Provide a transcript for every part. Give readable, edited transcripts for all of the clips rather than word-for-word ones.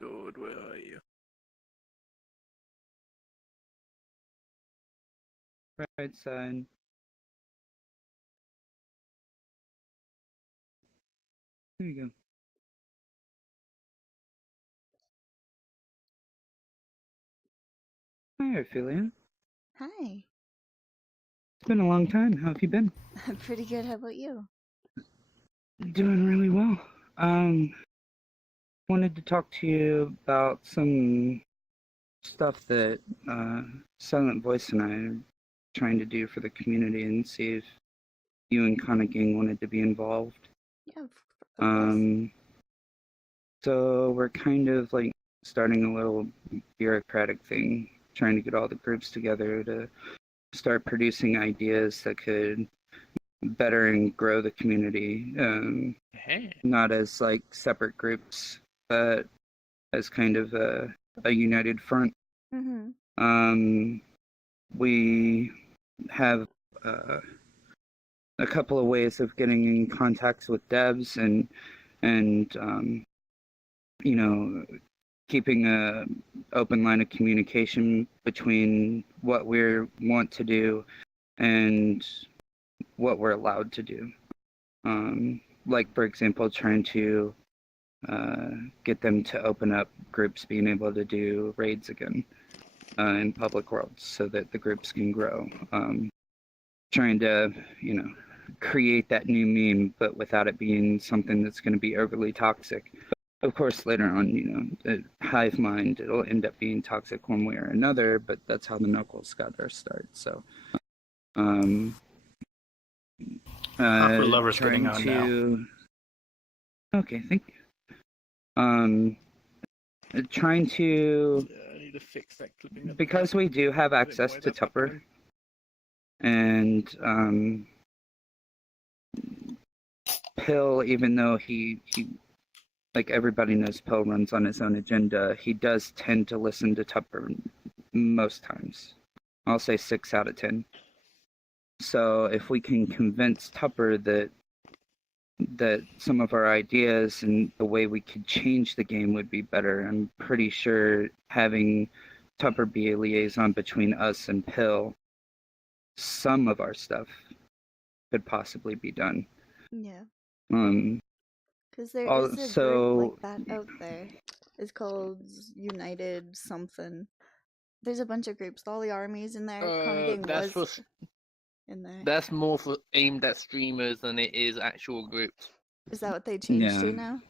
Good, where are you? Right side. There you go. Hi, Ophelia. Hi. It's been a long time. How have you been? I'm pretty good. How about you? Doing really well. Wanted to talk to you about some stuff that Silent Voice and I are trying to do for the community and see if you and Kana Gang wanted to be involved. Yeah, of course. So we're kind of like starting a little bureaucratic thing, trying to get all the groups together to start producing ideas that could better and grow the community. Not as like separate groups, but as kind of a united front. Mm-hmm. We have a couple of ways of getting in contacts with devs and you know, keeping a open line of communication between what we want to do and what we're allowed to do. Like for example, trying to get them to open up groups being able to do raids again in public worlds so that the groups can grow. Trying to, create that new meme, but without it being something that's going to be overly toxic. Of course, later on, the hive mind, it'll end up being toxic one way or another, but that's how the Knuckles got their start. So, Half-Blood Lover's getting trying on to. Okay, thank you. Trying to. I need to fix that clipping. Because we do have access to Tupper, and Pill, even though he like everybody knows Pill runs on his own agenda, he does tend to listen to Tupper most times. I'll say 6 out of 10. So if we can convince Tupper that some of our ideas and the way we could change the game would be better, I'm pretty sure having Tupper be a liaison between us and Pill, some of our stuff could possibly be done. Yeah. Um, Because there is a group like that out there. It's called United something. There's a bunch of groups. All the armies in there. Conaging was in there. That's more aimed at streamers than it is actual groups. Is that what they changed to now?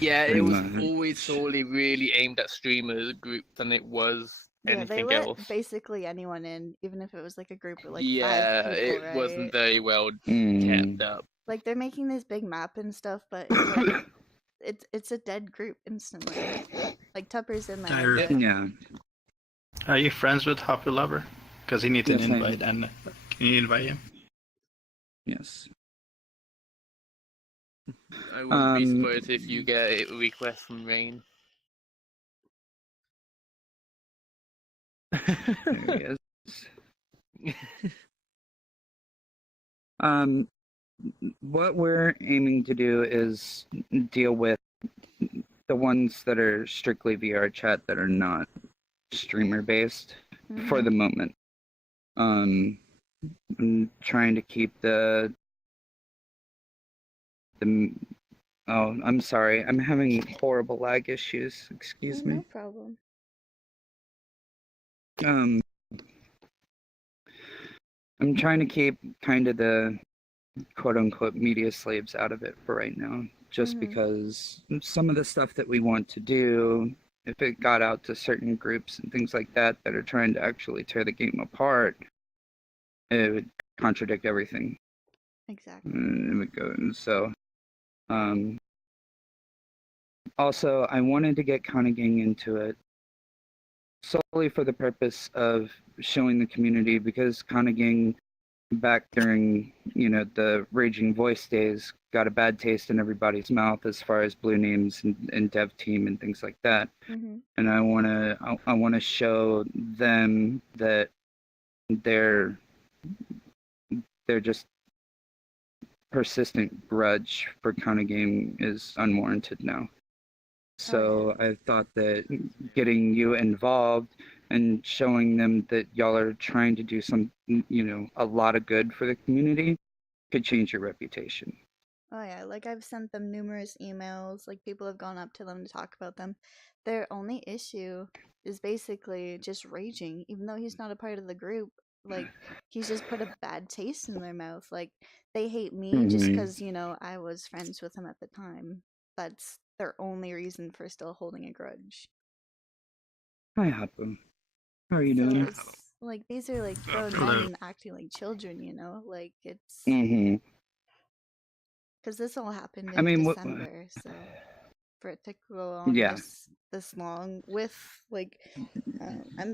Yeah, it was always solely really aimed at streamers groups than it was anything else. Let basically anyone in, even if it was like a group of like 5 people, it wasn't very well kept up. Like they're making this big map and stuff, but it's a dead group instantly. Like Tupper's in there. Yeah. Are you friends with Half-Blood Lover? Because he needs an invite, and can you invite him? Yes. I wouldn't be surprised if you get a request from Rain. There he is. What we're aiming to do is deal with the ones that are strictly VR chat that are not streamer based for the moment. I'm trying to keep the oh, I'm sorry. I'm having horrible lag issues. Excuse me. No problem. I'm trying to keep kind of the quote unquote media slaves out of it for right now, just because some of the stuff that we want to do, if it got out to certain groups and things like that that are trying to actually tear the game apart, it would contradict everything. Exactly. And it would go, so also I wanted to get Kanagang into it solely for the purpose of showing the community, because Kanagang back during the Raging Voice days got a bad taste in everybody's mouth as far as blue names and dev team and things like that. And I want to show them that their just persistent grudge for Kanagang is unwarranted now. So I thought that getting you involved and showing them that y'all are trying to do some, a lot of good for the community could change your reputation. Oh yeah, like I've sent them numerous emails, like people have gone up to them to talk about them. Their only issue is basically just raging, even though he's not a part of the group. Like he's just put a bad taste in their mouth. Like they hate me just because, I was friends with him at the time. That's their only reason for still holding a grudge. Hi, Hapu. How are you doing? Like these are like grown men acting like children, like it's because this all happened in December, so for it to go on this long with like,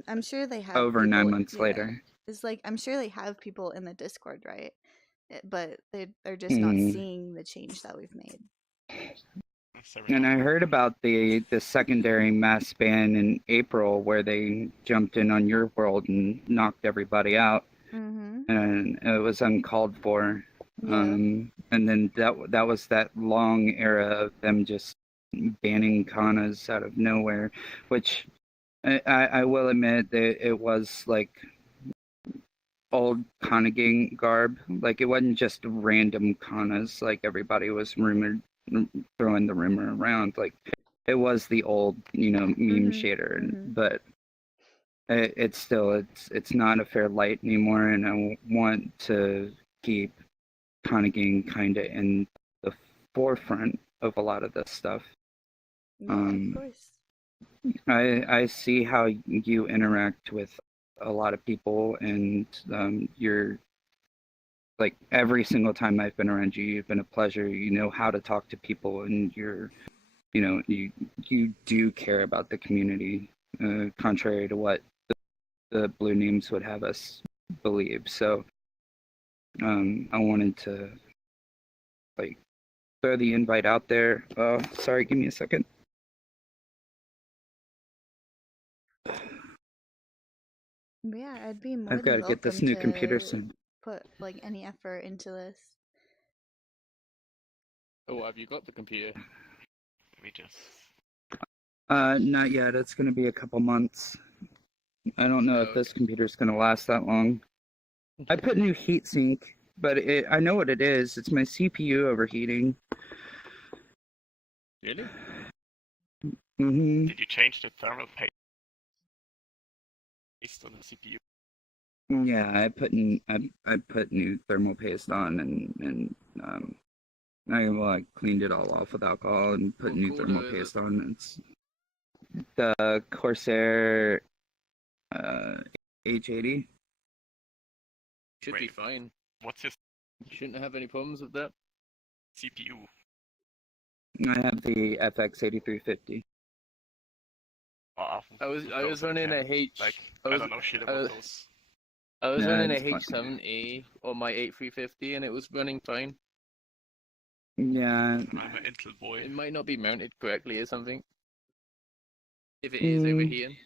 I'm sure they have over people, 9 months later. It's like I'm sure they have people in the Discord, right? But they're just not seeing the change that we've made. And I heard about the secondary mass ban in April where they jumped in on your world and knocked everybody out, and it was uncalled for. Yeah. And then that was that long era of them just banning Kanas out of nowhere, which I will admit that it was like old Kana gang garb. Like it wasn't just random Kanas like everybody was throwing the rumor around. Like it was the old, meme shader, but it's still it's not a fair light anymore, and I want to keep Kana gang kind of in the forefront of a lot of this stuff. Yeah, of course. I see how you interact with a lot of people, and you're like every single time I've been around you, you've been a pleasure. You know how to talk to people, and you do care about the community, contrary to what the Blue Names would have us believe. So I wanted to like throw the invite out there. Oh, sorry, give me a second. Yeah, I'd be more I've got to get this new computer soon. Put like any effort into this. Oh, have you got the computer? We just. Not yet. It's going to be a couple months. I don't know if this computer's going to last that long. I put new heatsink, but I know what it is. It's my CPU overheating. Really? Mm-hmm. Did you change the thermal paste on the CPU? Yeah, I put new thermal paste on, and I cleaned it all off with alcohol and put new thermal paste on. It's the Corsair H80. Should be fine. What's your? You shouldn't have any problems with that. CPU. I have the FX 8350. I was running a H. Like I don't know shit about those. I was running a H7A on my 8350 and it was running fine. Yeah. I'm an Intel boy. It might not be mounted correctly or something. If it is overheating.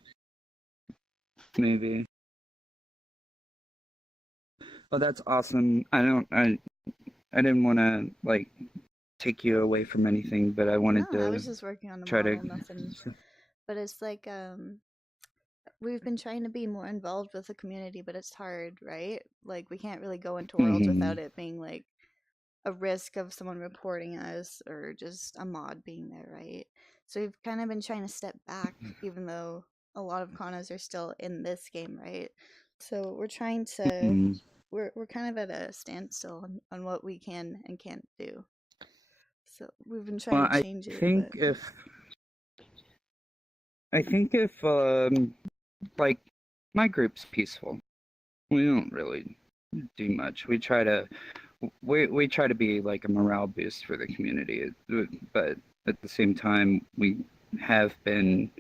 Maybe. Well, that's awesome. I didn't want to like take you away from anything, but I wanted to. I was just working on the model, nothing. But it's like we've been trying to be more involved with the community, but it's hard, right? Like we can't really go into Worlds without it being like a risk of someone reporting us or just a mod being there, right? So we've kind of been trying to step back, even though a lot of Kanas are still in this game, right? So we're trying to we're kind of at a standstill on what we can and can't do. So we've been trying to change it. I think if like my group's peaceful, we don't really do much. We try to be like a morale boost for the community, but at the same time we have been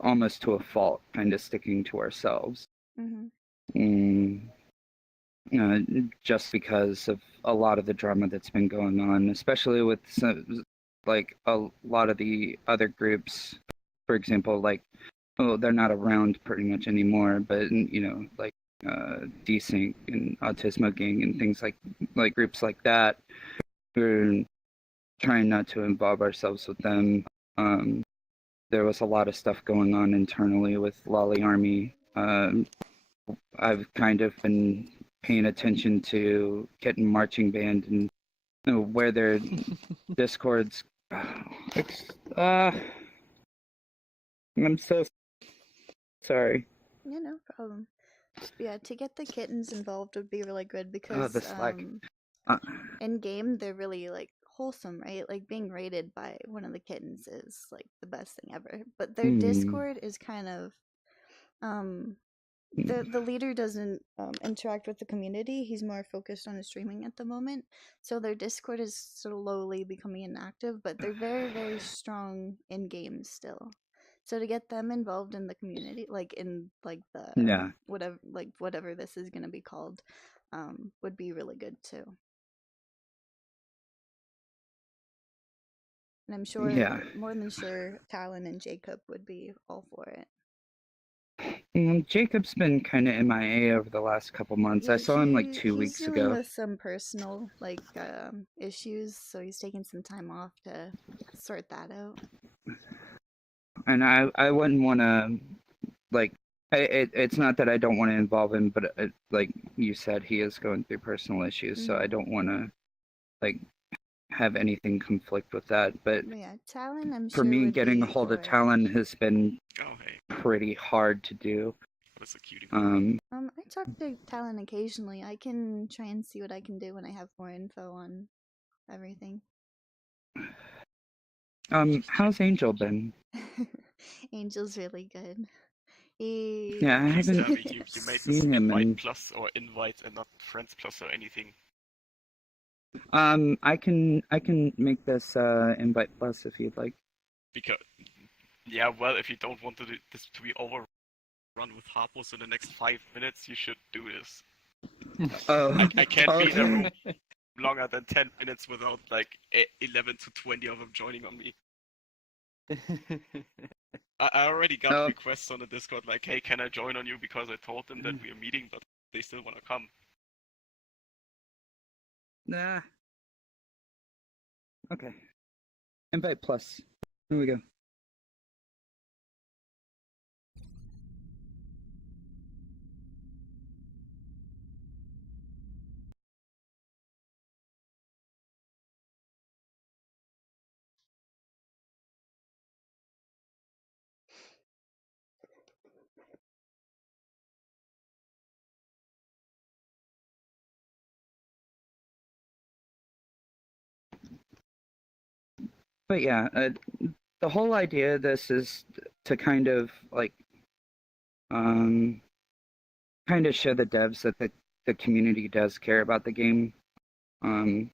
almost to a fault kind of sticking to ourselves. Just because of a lot of the drama that's been going on, especially with like a lot of the other groups, for example, like they're not around pretty much anymore, but like Desync and Autismo Gang and things like groups like that, who are trying not to involve ourselves with them. There was a lot of stuff going on internally with Lolly Army. I've kind of been paying attention to Kitten Marching Band and where their discords. I'm so sorry. Yeah, no problem. Yeah, to get the kittens involved would be really good Oh, because the Slack. in game they're really like wholesome, right? Like being raided by one of the kittens is like the best thing ever. But their Discord is kind of the leader doesn't interact with the community. He's more focused on his streaming at the moment. So their Discord is slowly becoming inactive, but they're very, very strong in game still. So to get them involved in the community, like in like the whatever this is gonna be called, would be really good too. And I'm sure, more than sure, Talon and Jacob would be all for it. Jacob's been kind of MIA over the last couple months. I saw him like 2 weeks ago. He's dealing with some personal issues, so he's taking some time off to sort that out. And I wouldn't want to, like, it's not that I don't want to involve him, but like you said, he is going through personal issues, so I don't want to, like, have anything conflict with that. But yeah, Talon, I'm for sure me, would getting be a hold of for it. Talon has been pretty hard to do. That's a cutie. I talk to Talon occasionally. I can try and see what I can do when I have more info on everything. How's Angel been? Angel's really good. I haven't You made this seen him. invite plus or invite and not friends plus or anything. I can make this invite plus if you'd like. Because yeah, well, if you don't want this to be overrun with Harpos in the next 5 minutes, you should do this. I can't be in a room longer than 10 minutes without like 11 to 20 of them joining on me. I already got requests on the Discord like, hey, can I join on you, because I told them that we are meeting, but they still want to come. Nah. Okay. Invite plus. Here we go. But yeah, the whole idea of this is to kind of like, kind of show the devs that the community does care about the game. I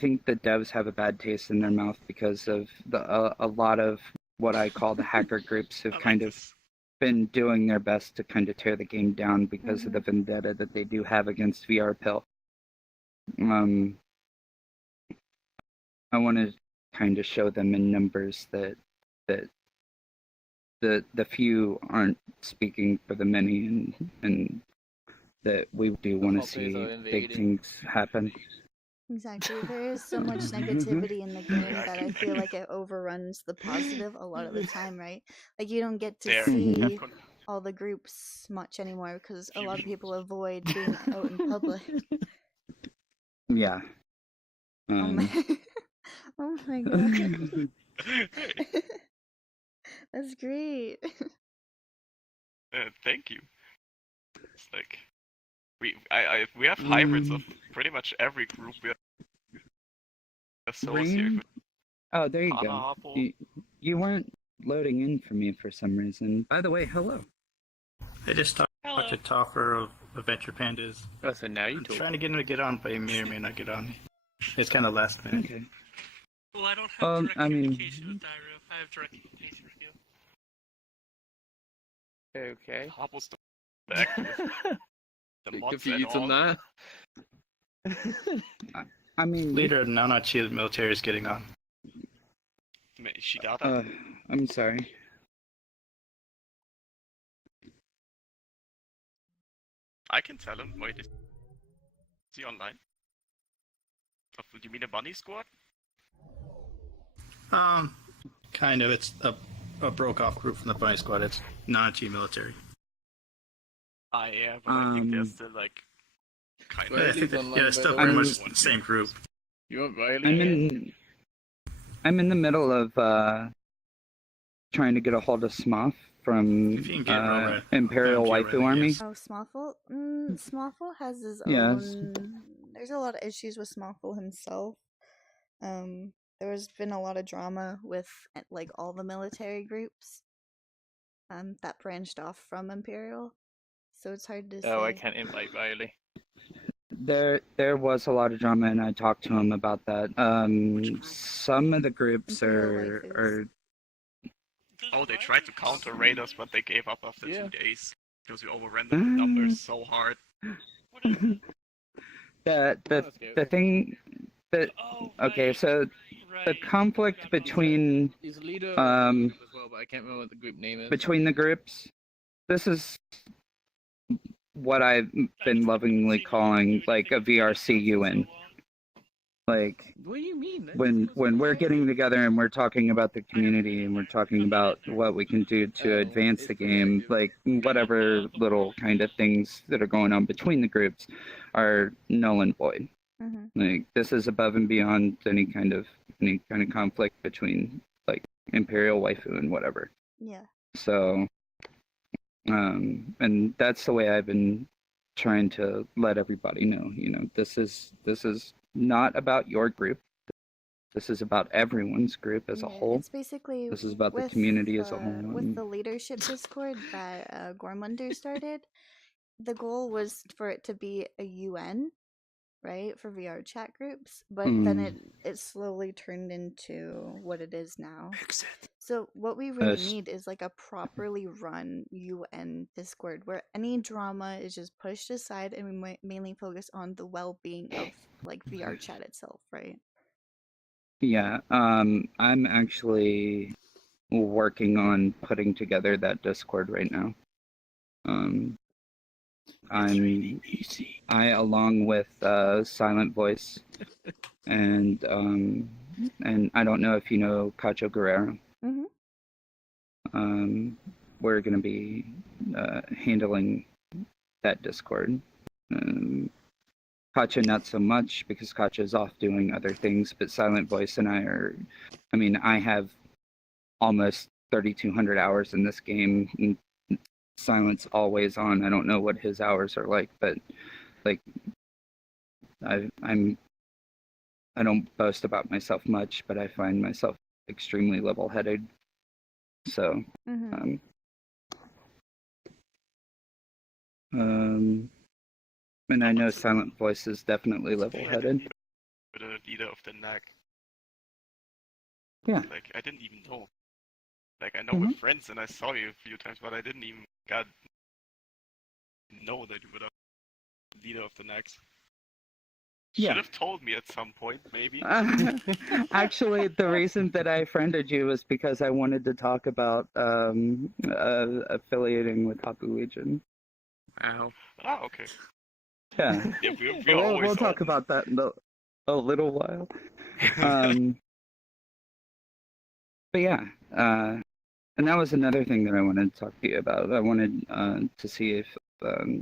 think the devs have a bad taste in their mouth because of a lot of what I call the hacker groups have kind of been doing their best to kind of tear the game down because of the vendetta that they do have against VRPill. I want to kind of show them in numbers that the few aren't speaking for the many, and that we do want to see big things happen. Exactly. There is so much negativity in the game that I feel like it overruns the positive a lot of the time, right? Like you don't get to see all the groups much anymore because a lot of people avoid being out in public. Yeah. Oh my god. That's great. Thank you. It's like we have hybrids of pretty much every group. We are associated with. Oh, there you go. You weren't loading in for me for some reason. By the way, hello. They just talked to Talker of Adventure Pandas. Oh, so now you trying to get him to get on, but he may or may not get on. It's kind of last minute. Okay. Well, I don't have direct communication with Dyro. I have direct communication with you. Okay. Harpos back with the mods confused on that. I mean, leader of Nana Chi's military is getting on. Shigata? I'm sorry. I can tell him. Wait, is he online? Oh, you mean a bunny squad? Kind of. It's a broke off group from the Bunny Squad. It's non-team military. Yeah, but I think they're still like kind of. Yeah, I think it's still very much the same group. You want Riley? I'm in the middle of trying to get a hold of Smoth from Imperial Waifu Army. Oh, Smoffle? Smoffle has his own... There's a lot of issues with Smoffle himself. There's been a lot of drama with like all the military groups that branched off from Imperial. So it's hard to say. Oh, I can't invite Riley. There was a lot of drama, and I talked to him about that. Some of the groups are. Oh, they tried to counter raid us, but they gave up after 2 days because we overran the numbers so hard. The thing that okay, so the conflict between between the groups. This is what I've been lovingly calling like a VRC UN. Like, what do you mean? When we're getting together and we're talking about the community and we're talking about what we can do to advance the game, like whatever little kind of things that are going on between the groups are null and void. Like this is above and beyond any kind of conflict between like Imperial Waifu and whatever. Yeah. So, and that's the way I've been trying to let everybody know. You know, this is not about your group. This is about everyone's group as a whole. It's basically this is about the community as a whole. With the leadership Discord that Gormunder started, the goal was for it to be a UN, right, for VR chat groups, but then it slowly turned into what it is now. So what we really need is like a properly run UN Discord where any drama is just pushed aside and we mainly focus on the well-being of like VR chat itself, right? Yeah, I'm actually working on putting together that Discord right now. I along with Silent Voice and I don't know if you know Cacho Guerrero. We're going to be handling that Discord. Kacha not so much because Kacha is off doing other things, but Silent Voice and I have almost 3,200 hours in this game. And Silent's always on. I don't know what his hours are like, but like I don't boast about myself much, but I find myself extremely level-headed. So, and I know Silent Voice is definitely level-headed. With a leader of the NAC. Yeah. Like, I didn't even know. Like, I know we're friends and I saw you a few times, but I didn't even know that you were the leader of the NACs. Yeah. Should have told me at some point, maybe. Actually, the reason that I friended you was because I wanted to talk about affiliating with Hapu Legion. Oh, okay. Yeah. We'll talk about that in a little while. But yeah, and that was another thing that I wanted to talk to you about. I wanted to see if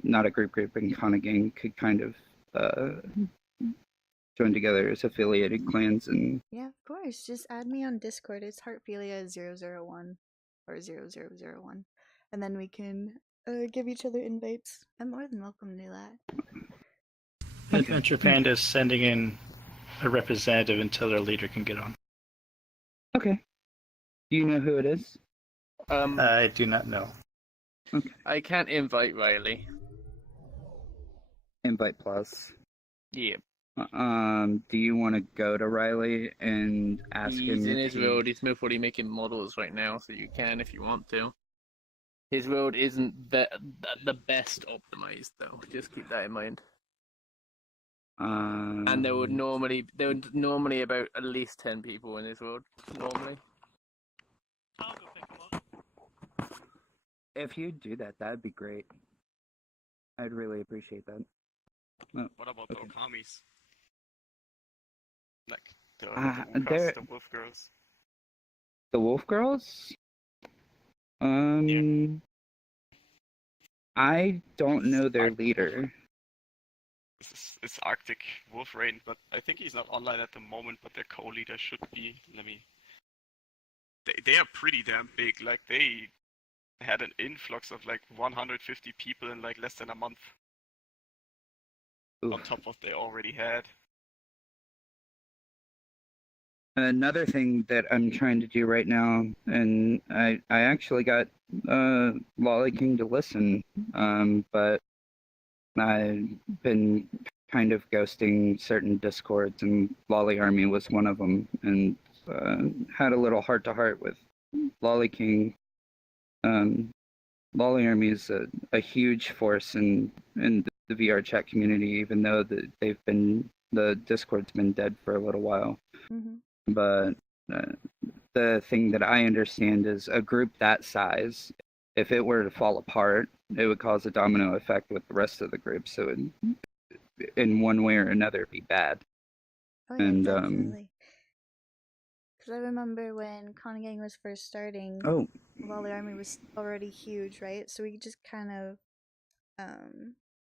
Not a Group and Kana Gang could kind of join together as affiliated clans. And yeah, of course. Just add me on Discord. It's Heartphilia001 or 0001, and then we can give each other invites. I'm more than welcome to do that. Adventure Panda is sending in a representative until their leader can get on. Okay. Do you know who it is? I do not know. Okay. I can't invite Riley. Invite plus. Yeah. Do you want to go to Riley and ask him? He's in his road. He's mostly making models right now, so you can if you want to. His road isn't the best optimized though. Just keep that in mind. And there would normally about at least 10 people in his road normally. I'll go pick him up. If you do that, that'd be great. I'd really appreciate that. Oh, what about the Okamis? Like the wolf girls? The Wolf Girls? I don't know their leader. It's Arctic Wolf Rain, but I think he's not online at the moment, but their co-leader should be. They are pretty damn big. Like, they had an influx of like 150 people in like less than a month. Oof. On top of what they already had. Another thing that I'm trying to do right now, and I actually got Lolly King to listen, but I've been kind of ghosting certain discords, and Lolly Army was one of them, and had a little heart-to-heart with Lolly King. Lolly Army is a huge force in the VR chat community, even though the Discord's been dead for a little while. Mm-hmm. But the thing that I understand is a group that size, if it were to fall apart, it would cause a domino effect with the rest of the group. So it, in one way or another, be bad. Oh, yeah, and definitely. Because I remember when Con Gang was first starting, Lolly Army was already huge, right? So we just kind of,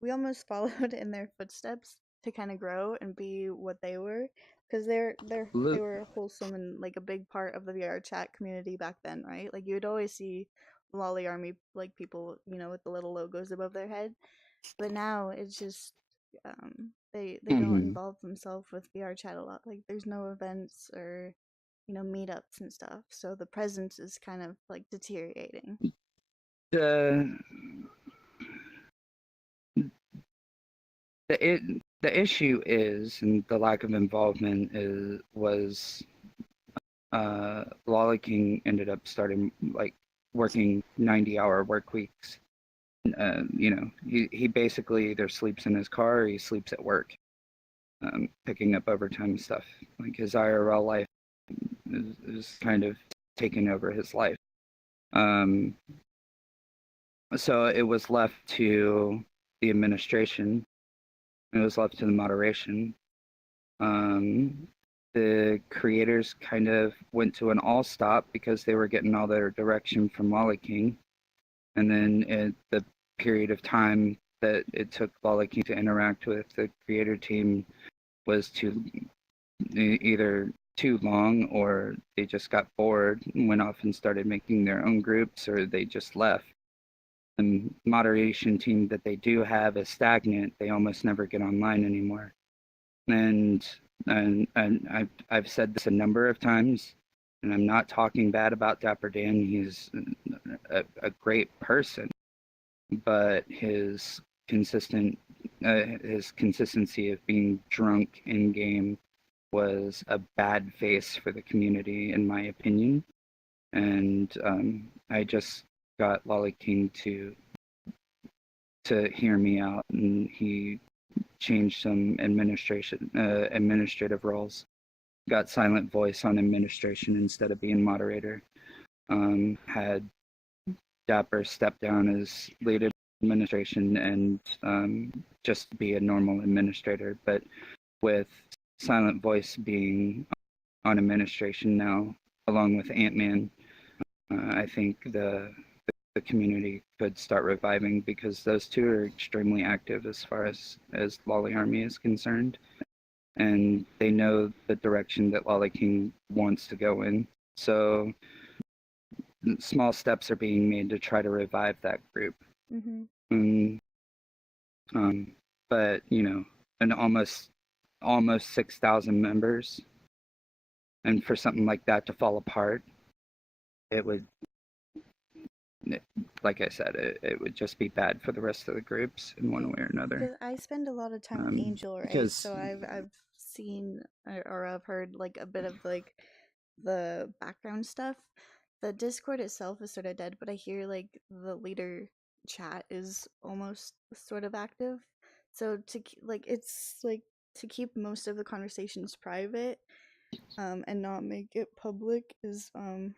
we almost followed in their footsteps to kind of grow and be what they were. Because they were wholesome and like a big part of the VR chat community back then, right? Like you would always see Lolly Army like people, you know, with the little logos above their head. But now it's just they don't involve themselves with VR chat a lot. Like there's no events or, you know, meetups and stuff. So the presence is kind of like deteriorating. The issue is, and the lack of involvement was Lolly King ended up starting like working 90-hour work weeks. You know, he basically either sleeps in his car or he sleeps at work, picking up overtime stuff. Like his IRL life is kind of taking over his life. So it was left to the administration. It was left to the moderation. The creators kind of went to an all stop because they were getting all their direction from Lolly King. And then the period of time that it took Lolly King to interact with the creator team was either too long, or they just got bored and went off and started making their own groups, or they just left. And moderation team that they do have is stagnant. They almost never get online anymore. And I've said this a number of times, and I'm not talking bad about Dapper Dan. He's a great person, but his consistency of being drunk in game was a bad face for the community, in my opinion. And I just got Lolly King to hear me out, and he changed some administrative roles. Got Silent Voice on administration instead of being moderator. Had Dapper step down as lead administration and just be a normal administrator. But with Silent Voice being on administration now, along with Ant-Man, I think the community could start reviving, because those two are extremely active as far as Lolly Army is concerned, and they know the direction that Lolly King wants to go in. So small steps are being made to try to revive that group. Mm-hmm. But you know, and almost 6,000 members, and for something like that to fall apart, it would, like I said, it would just be bad for the rest of the groups in one way or another. Because I spend a lot of time with Angel, right? So I've seen or I've heard like a bit of like the background stuff. The Discord itself is sort of dead, but I hear like the leader chat is almost sort of active. So it's like to keep most of the conversations private, and not make it public is I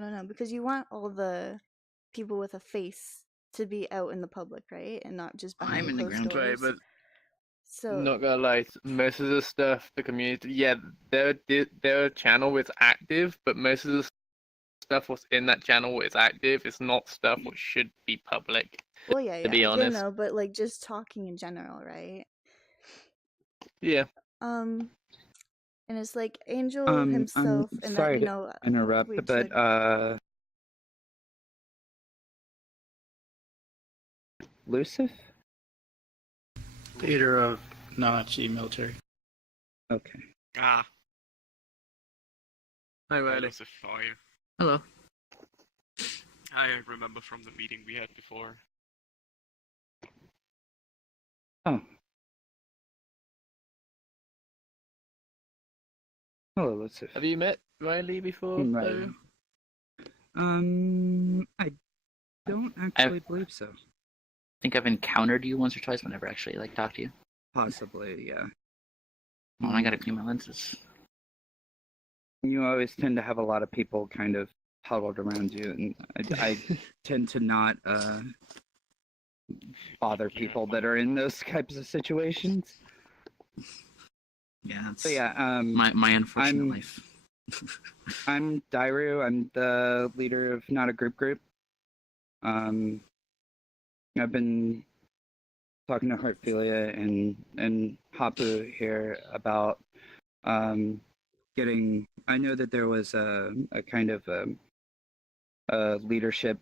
don't know, because you want all the people with a face to be out in the public, right? And not just behind closed doors. Right, but so not gonna lie, most of the stuff, the community, yeah, their channel is active, but most of the stuff what's in that channel is active. It's not stuff what should be public. Well, yeah, to be honest. but like just talking in general, right? Yeah. And it's like Angel himself, I'm and sorry that, to interrupt, but Lucif? Leader of Nazi military. Okay. Ah. Hi, Riley. Lucif, how are you? Hello. I remember from the meeting we had before. Oh. Hello, Lucif. Have you met Riley before? Riley. I don't actually believe so. I think I've encountered you once or twice, but never actually like talked to you. Possibly, yeah. Oh, I gotta clean my lenses. You always tend to have a lot of people kind of huddled around you, and I tend to not bother people that are in those types of situations. Yeah, that's so yeah, my unfortunate life. I'm Dairu. I'm the leader of Not a Group. I've been talking to Heartfilia and Hapu here about getting. I know that there was a kind of a leadership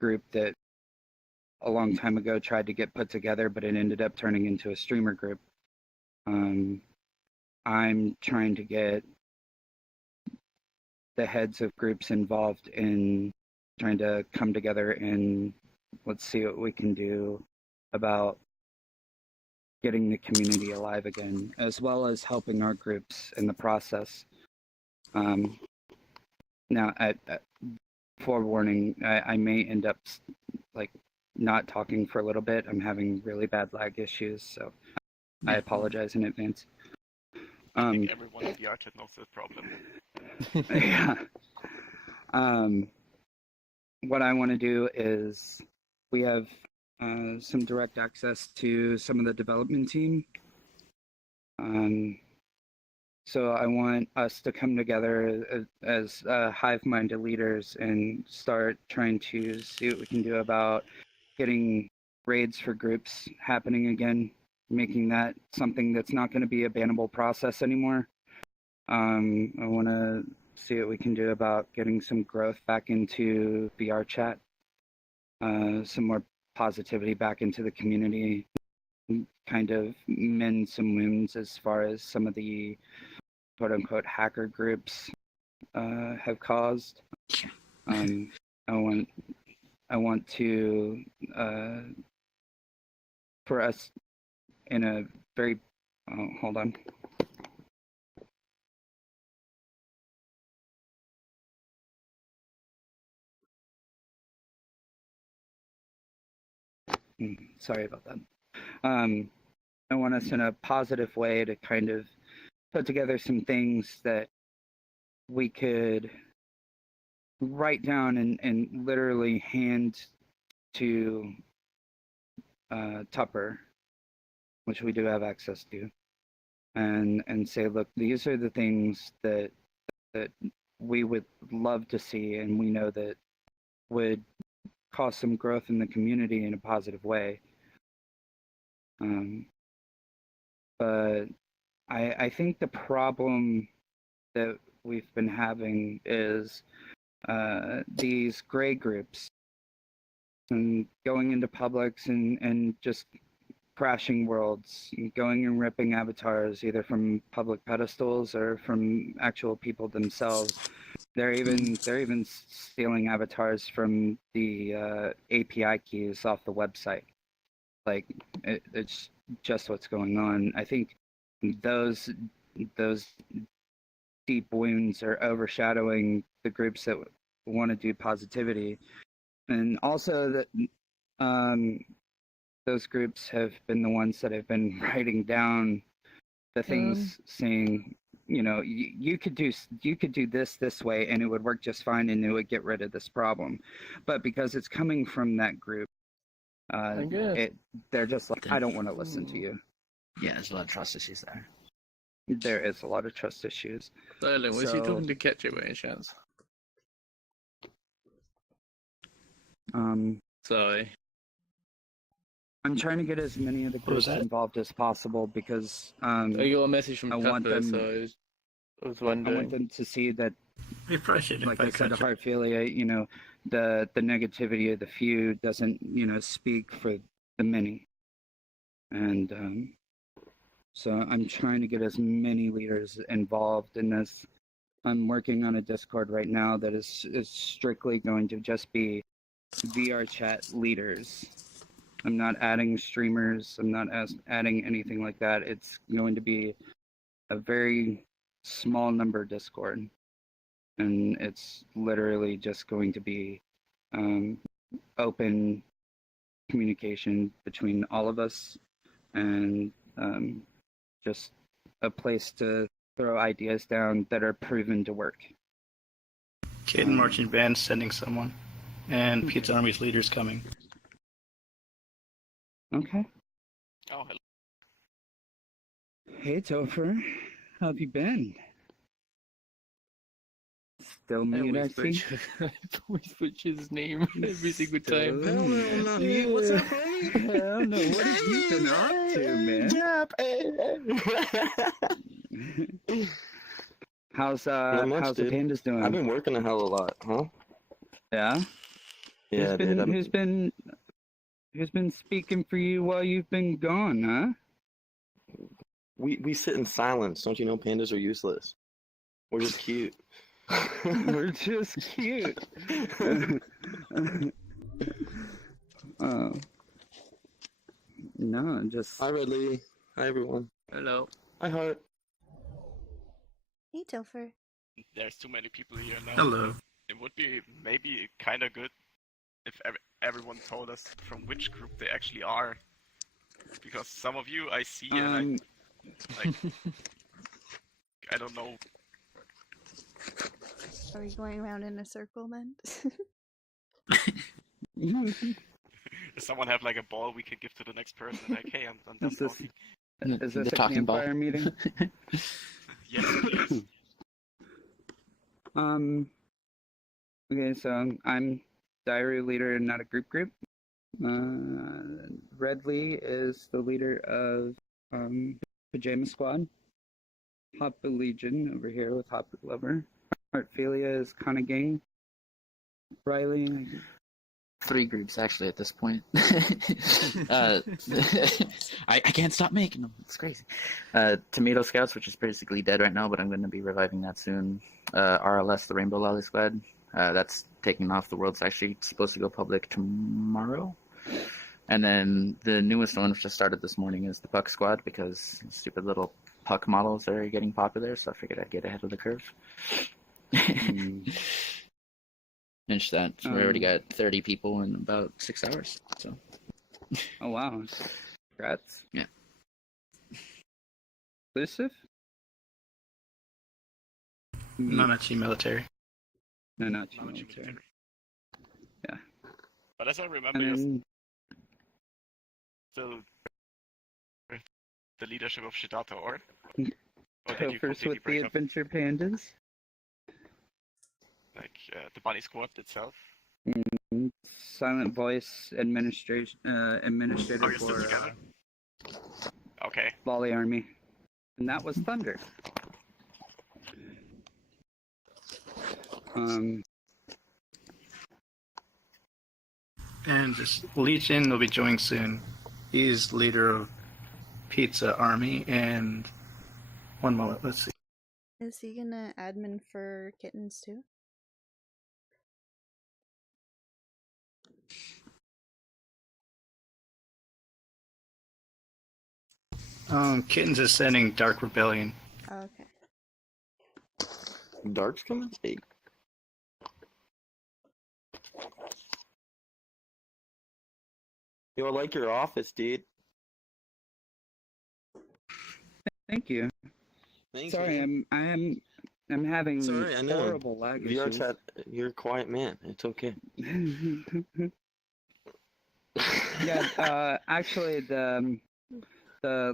group that a long time ago tried to get put together, but it ended up turning into a streamer group. I'm trying to get the heads of groups involved in trying to come together and let's see what we can do about getting the community alive again, as well as helping our groups in the process. Now, forewarning, I may end up like not talking for a little bit. I'm having really bad lag issues, so I apologize in advance. I think everyone in the Arctic knows this problem. Yeah. What I want to do is we have some direct access to some of the development team. So I want us to come together as hive-minded leaders and start trying to see what we can do about getting raids for groups happening again, making that something that's not going to be a bannable process anymore. I want to see what we can do about getting some growth back into VR chat, some more positivity back into the community, kind of mend some wounds as far as some of the quote-unquote hacker groups have caused. I want to for us in a very hold on. Sorry about that. I want us in a positive way to kind of put together some things that we could write down and literally hand to Tupper, which we do have access to, and say, look, these are the things that we would love to see, and we know that would cause some growth in the community in a positive way. But I think the problem that we've been having is these gray groups and going into Publix and just crashing worlds, going and ripping avatars either from public pedestals or from actual people themselves. They're even stealing avatars from the API keys off the website. Like it's just what's going on. I think those deep wounds are overshadowing the groups that want to do positivity, and also that those groups have been the ones that have been writing down the things, saying, you know, you could do this way and it would work just fine and it would get rid of this problem. But because it's coming from that group, they're just like, I don't want to listen to you. Yeah, there's a lot of trust issues there. There is a lot of trust issues. Sterling, was you talking to Ketchup by any chance? Sorry. I'm trying to get as many of the groups involved as possible because I got a message from Tupper, so I was wondering. I want them to see that, Refreshing. like I said, the Heartphilia, you know, the negativity of the few doesn't, you know, speak for the many. And so I'm trying to get as many leaders involved in this. I'm working on a Discord right now that is strictly going to just be VR chat leaders. I'm not adding streamers. I'm not adding anything like that. It's going to be a very small number Discord. And it's literally just going to be open communication between all of us and just a place to throw ideas down that are proven to work. Kitten marching band sending someone, and Pizza Army's leaders coming. Okay. Oh, hello. Hey, Topher. How have you been? Still mute, I see. I always butcher his name every single time. Hey, what's up, homie? Hell no. What have you been up to, man? How's the pandas doing? I've been working a hell of a lot, huh? Yeah? Yeah, who's been speaking for you while you've been gone, huh? We sit in silence. Don't you know pandas are useless? We're just cute. We're just cute. No, just. Hi, Redley. Hi, everyone. Hello. Hi, Heart. Hey, Topher. There's too many people here now. Hello. It would be maybe kind of good if everyone told us from which group they actually are. Because some of you I see and I don't know. Are we going around in a circle then? Does someone have like a ball we can give to the next person? Like, hey, I'm done talking. Is this a campfire meeting? Yes, it is. Okay, so I'm diary leader, not a group. Redley is the leader of Pajama Squad. Hopper Legion over here with Hopper Lover. Heartphilia is Kana Gang. Riley. 3 groups actually at this point. I can't stop making them. It's crazy. Tomato Scouts, which is basically dead right now, but I'm going to be reviving that soon. RLS, the Rainbow Lolly Squad. That's taking off. The world's actually supposed to go public tomorrow. And then the newest one, which just started this morning, is the Puck Squad, because stupid little Puck models are getting popular, so I figured I'd get ahead of the curve. Finish that. So we already got 30 people in about 6 hours. So. Oh wow! Congrats. Yeah. Exclusive? Nanachi military. Nanachi military. Yeah. But as I remember, you're still the leadership of Shidato, or Go first with the Adventure Pandas. Like the Bunny Squad itself. Silent Voice administrator you're still for together? Okay. Lolly Army, and that was Thunder. And this Legion will be joining soon. He's leader of Pizza Army, and one moment, let's see. Is he gonna admin for kittens too? Kittens is sending Dark Rebellion. Oh, okay. Dark's coming? Hey. Yo, I like your office, dude. Thank you. Sorry, I'm having horrible lag VR issues. chat, you're a quiet man. It's okay. Yeah, actually, the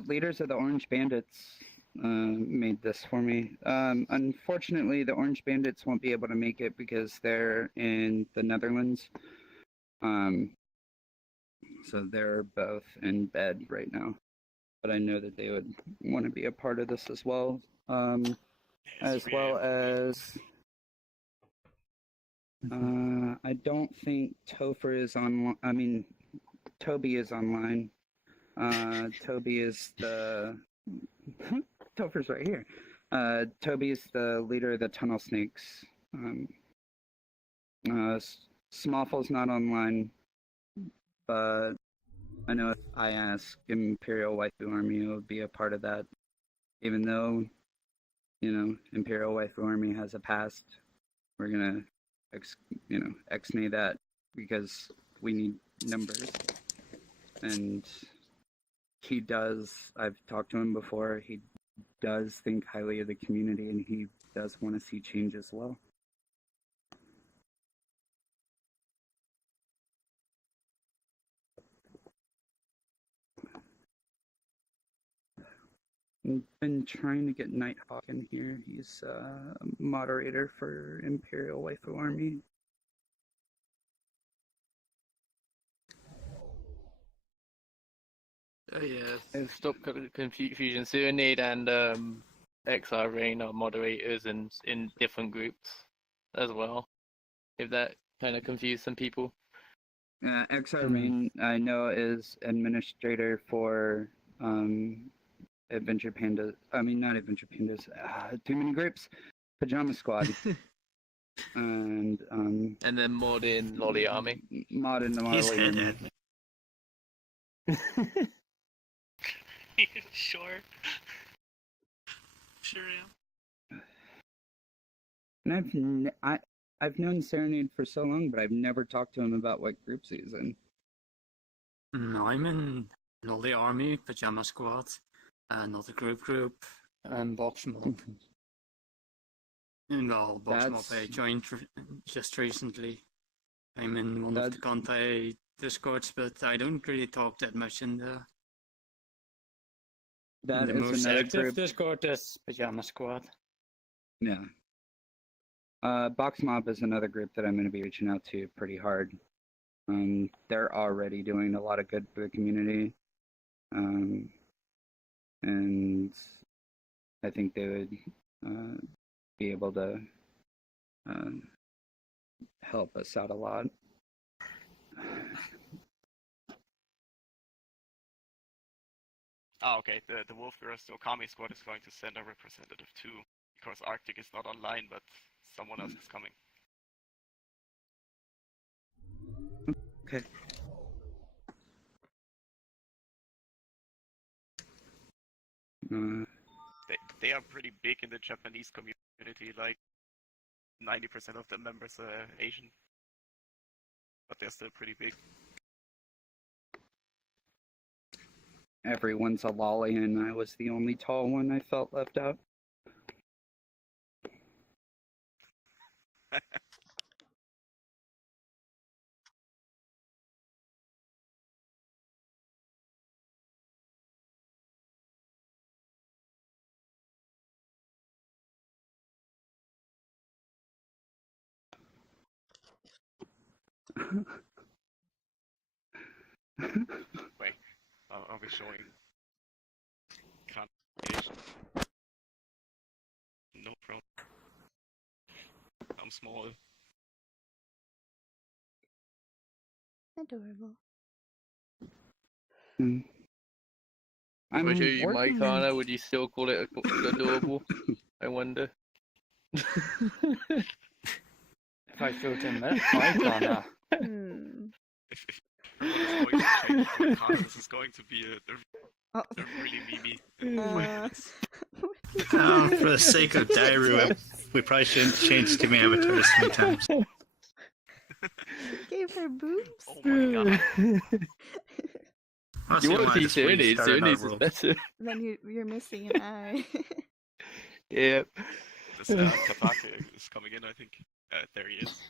leaders of the Orange Bandits made this for me. Unfortunately, the Orange Bandits won't be able to make it because they're in the Netherlands. So they're both in bed right now, but I know that they would want to be a part of this as well. As well as I don't think Topher is on. I mean, Toby is online. Toby is the Topher's right here. Toby is the leader of the Tunnel Snakes. Smallfell's not online, but I know if I ask Imperial Waifu Army, it would be a part of that. Even though, you know, Imperial Waifu Army has a past, we're gonna, ex-nay that because we need numbers. And he does. I've talked to him before. He does think highly of the community, and he does want to see change as well. I've been trying to get Nighthawk in here. He's a moderator for Imperial Waifu Army. Oh yeah, stop confusion. Serenade and XR Rain are moderators and in different groups as well. If that kind of confused some people. XR Rain, I know, is administrator for Adventure Pandas. I mean, not Adventure Pandas. Too many groups. Pajama Squad. And then Mod in Lolly Army. Mod in the Lolly Army. Sure. Sure am. And I've known Serenade for so long, but I've never talked to him about what groups he's in. I'm in Lolly Army, Pajama Squad, another group, and Box Mob. Well, Box Mob I joined just recently. I'm in one of the Contai Discords, but I don't really talk that much in there. That the is most another active group. Discord is Pajama Squad. Yeah. Box Mob is another group that I'm going to be reaching out to pretty hard. They're already doing a lot of good for the community. And I think they would be able to help us out a lot. Ah, okay. The Wolf Girls Okami squad is going to send a representative too, because Arctic is not online, but someone else is coming. Okay. They are pretty big in the Japanese community. Like 90% of the members are Asian, but they're still pretty big. Everyone's a lolly, and I was the only tall one. I felt left out. Wait, are we showing constellation? No problem. I'm small. Adorable. I'm If I show you my working Kana, would you still call it adorable? I wonder. If I showed him my Kana. If everyone is going to change to Kana, this is going to be a really meme. For the sake of Dairu, we probably shouldn't change to my avatars sometimes. Gave her boobs. Oh my god. You want to see Serenade? Serenade's is better. Then you're missing an eye. Yep. This Katake is coming in, I think. There he is.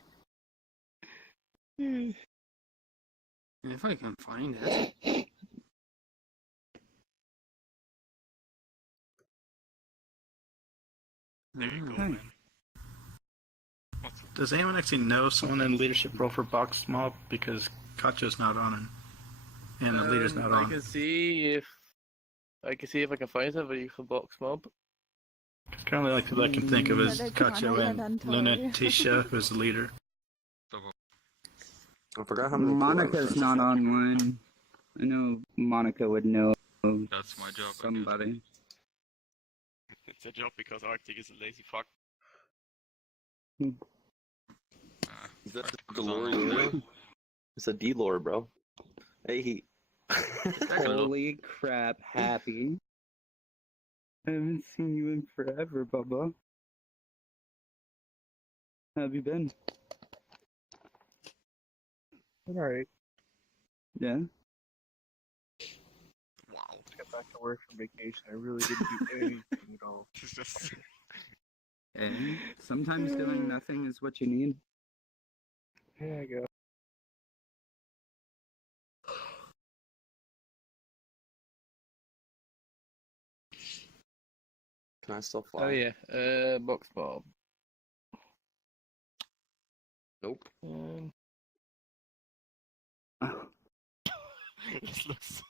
If I can find it. There you go, man. Does anyone actually know someone in leadership role for Box Mob? Because Kacha's not on, and the leader's not on. I can see if I can find somebody for Box Mob. Currently, like people I can think of is But I Kacha can't and tell. Lunatisha, who's the leader. I forgot how many. Monica's not online. I know Monica would know That's my job. somebody. It's a job because Arctic is a lazy fuck. Is that the lore you know? It's a D lore, bro. Hey, he. Holy crap, Happy. I haven't seen you in forever, Bubba. How have you been? Alright. Yeah? Wow. Just got back to work from vacation. I really didn't do anything at all. It's just. Hey, sometimes doing nothing is what you need. Yeah, I guess. Can I still fly? Oh yeah, Box Mob. Nope. This looks.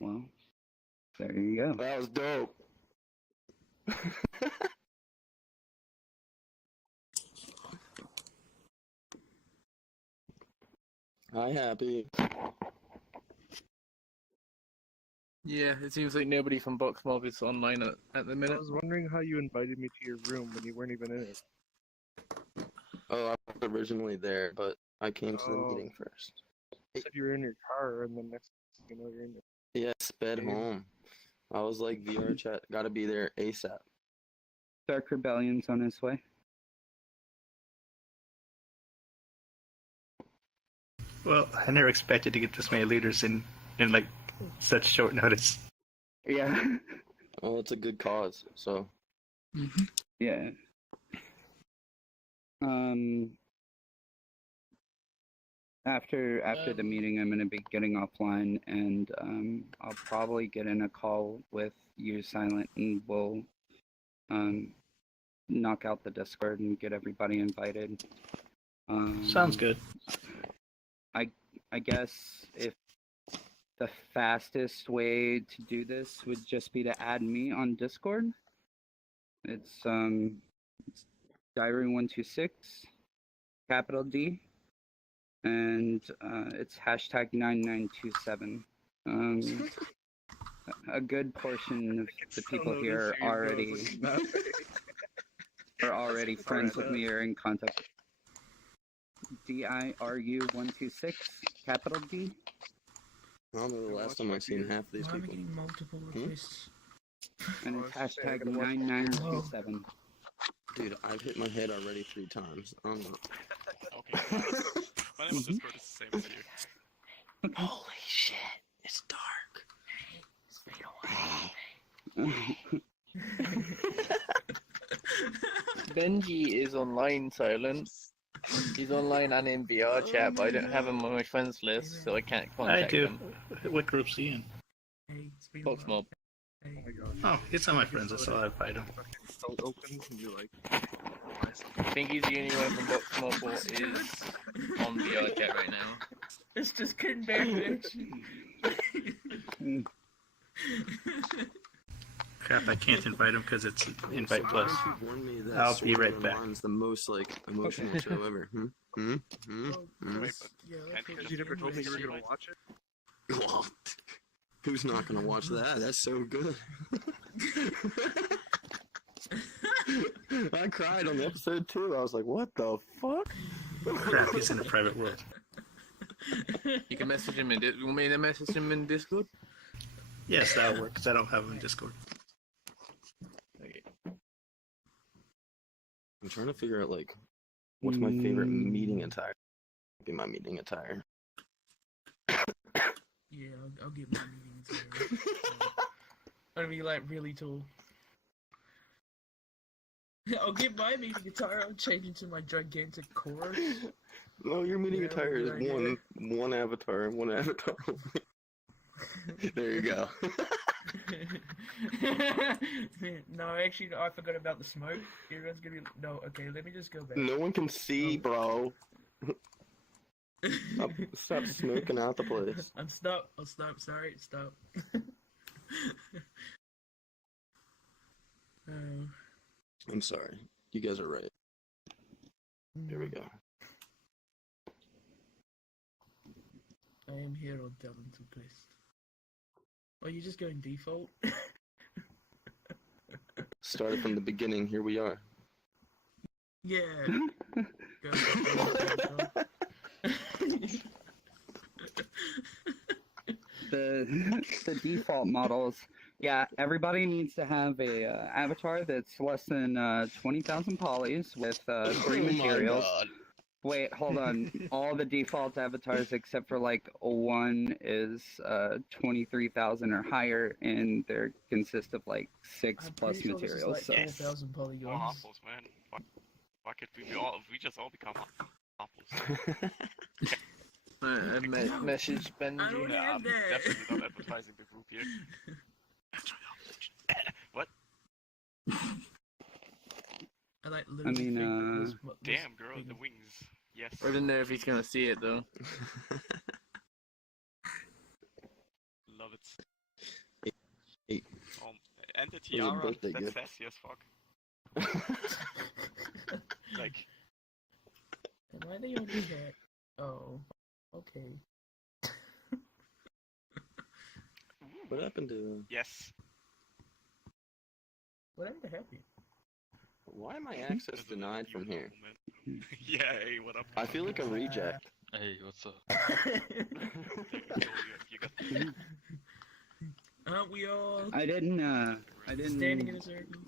Well, there you go. That was dope. Hi, Happy. Yeah, it seems like nobody from Box Mob is online at the I minute. was wondering how you invited me to your room when you weren't even in it. Oh, I was originally there, but I came to the Oh. meeting first. You said you were in your car, and then next thing you know, you're in your... Yeah, sped home. I was like, VR chat, gotta be there ASAP. Dark Rebellion's on his way. Well, I never expected to get this many leaders in like such short notice. Yeah. Well, it's a good cause, so. Yeah. After the meeting, I'm gonna be getting offline, and I'll probably get in a call with you, Silent, and we'll knock out the Discord and get everybody invited. Sounds good. I guess if the fastest way to do this would just be to add me on Discord. It's Diary126, capital D, and it's hashtag 9927. A good portion of the people here are already friends with me or in contact. DIRU126, capital D. I don't know the last time I've seen half of these people. Multiple requests. And it's hashtag 9927. Dude, I've hit my head already 3 times. I don't know. Okay. My name on Discord is the same as you. Holy shit, it's dark. Benji is online, Silent. He's online and in VR chat, but I don't have him on my friends list, so I can't contact I do. him. What group's he in? Box Mob. Oh my gosh. Oh, he's on my friends. I saw that fight him. So open, and you're like... I think he's the only one from Box Mob who is on VR chat right now. It's just getting very Crap, I can't invite him because it's invite plus. You warned me that I'll be Sword right Art back. Online's the most like emotional show ever. Wait, but Because you never told me you were gonna watch it? Well, who's not gonna watch that? That's so good. I cried on the episode too. I was like, "What the fuck?" Crap, he's in a private world. You can message him in you want me to message him in Discord? Yes, that'll work because I don't have him in Discord. Okay. I'm trying to figure out like, what's my favorite meeting attire? Be my meeting attire. Yeah, I'll get my meeting too. I'll be like really tall. I'll get my meeting attire. I'll change into my gigantic core. No, your meeting Yeah, attire is good idea. one avatar, one avatar only. There you go. No, actually, no, I forgot about the smoke. Everyone's gonna be no. Okay, let me just go back. No one can see, bro. Stop smoking out the place. I'm stop. I'll stop. Sorry, stop. Oh. I'm sorry. You guys are right. Here we go. I am here on Talented Quest. Are you just going default? Started from the beginning. Here we are. Yeah. The default models. Yeah, everybody needs to have a avatar that's less than 20,000 polys with 3 materials. God. Wait, hold on. All the default avatars except for like one is 23,000 or higher, and they consist of like 6 plus materials. Like Yes. 4,000 polygons. More apples, man. Fuck it, we just all become apples. Message Benji. Yeah, I'm definitely not advertising the group here. What? I like literally think that this Damn, girl, the wings. Yes. I don't know if he's gonna see it though. Love it. Hey. And the was a tiara, birthday that's gift. sassy as fuck. Like, Am I the only hat? Oh, okay. What happened to? yes. What happened to Happy? Why am I access denied from here? Yeah, hey, what up? I feel like a reject. Hey, what's up? You got Aren't we all I didn't standing in a circle?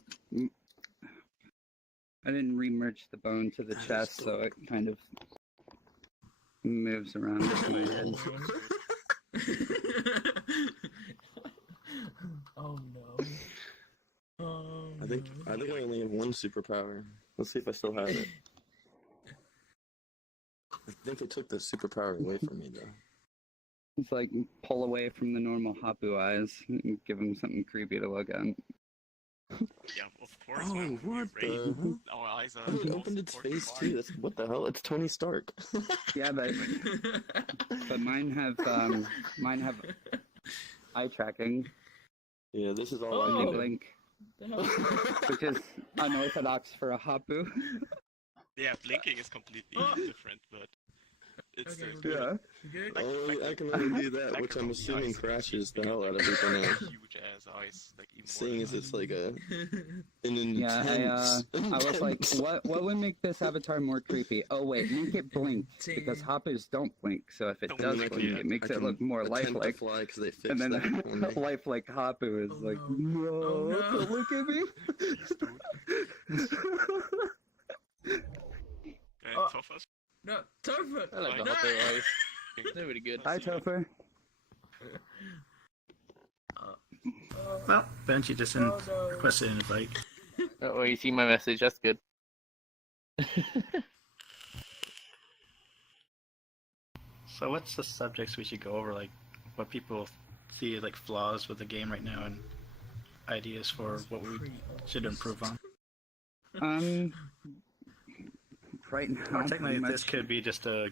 I didn't remerge the bone to the chest, so it kind of moves around in my head. Oh no. I think I only have one superpower. Let's see if I still have it. I think they took the superpower away from me though. It's like pull away from the normal Hapu eyes and give him something creepy to look at. Yeah, of course. Oh, man. what We're the ready. hell? Our eyes are. Oh, it the opened most its important face part. too. That's what the hell? It's Tony Stark. Yeah, but mine have eye tracking. Yeah, this is all Oh. I need. Link, The hell? which is unorthodox for a Hapu. Yeah, blinking is completely different, but it's Okay, still we're good. Good? Oh, I can only do that, which I'm assuming crashes the hell out of everything else. Huge ass eyes, like even Seeing as it's like an Yeah, intense. I was like, what would make this avatar more creepy? Oh wait, make it blink because Hapus don't blink. So if it Don't does blink, blink, yeah. it makes I it can look more attempt to lifelike. fly because they fixed And then that for me. lifelike Hapu is Oh, like, no. no, Oh, no. don't look at me. And Oh. Tophas. No, Topher! I like the No! hot eyes. They're really good. Hi, Topher. Well, Benji just didn't Oh, no. request an invite. Oh, you see my message? That's good. So what's the subjects we should go over? Like, what people see like flaws with the game right now, and ideas for what we should improve on. Right now, Or technically, pretty this much- could be just a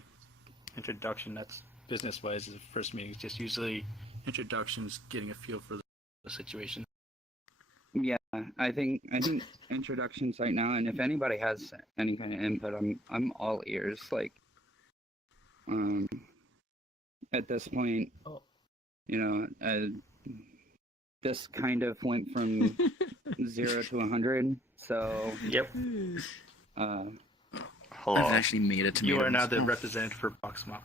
introduction. That's business-wise. The first meeting is just usually introductions, getting a feel for the situation. Yeah, I think introductions right now, and if anybody has any kind of input, I'm all ears. Like, at this point, Oh. you know, this kind of went from 0 to 100. So Yep. Hello. I've actually made it to You are meetings. now the representative for BoxMop.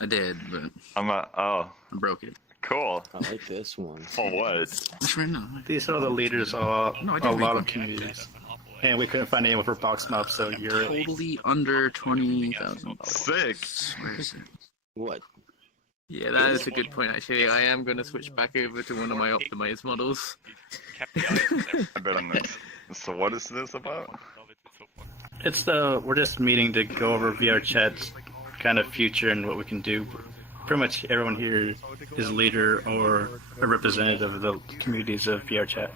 I did, but I'm I broke it. cool. I like this one. For what? Which one? No. These are the leaders of No, I a didn't make lot one. of communities. And we couldn't find anyone for BoxMop, so you're Totally under 20,000. Sick. Where is it? What? Yeah, that is a good point actually. I am going to switch back over to one of my optimized models. Kept the eyes there. I bet I'm not. So what is this about? Love it. It's so fun. we're just meeting to go over VR chat's kind of future and what we can do. pretty much everyone here is a leader or a representative of the communities of VR chat.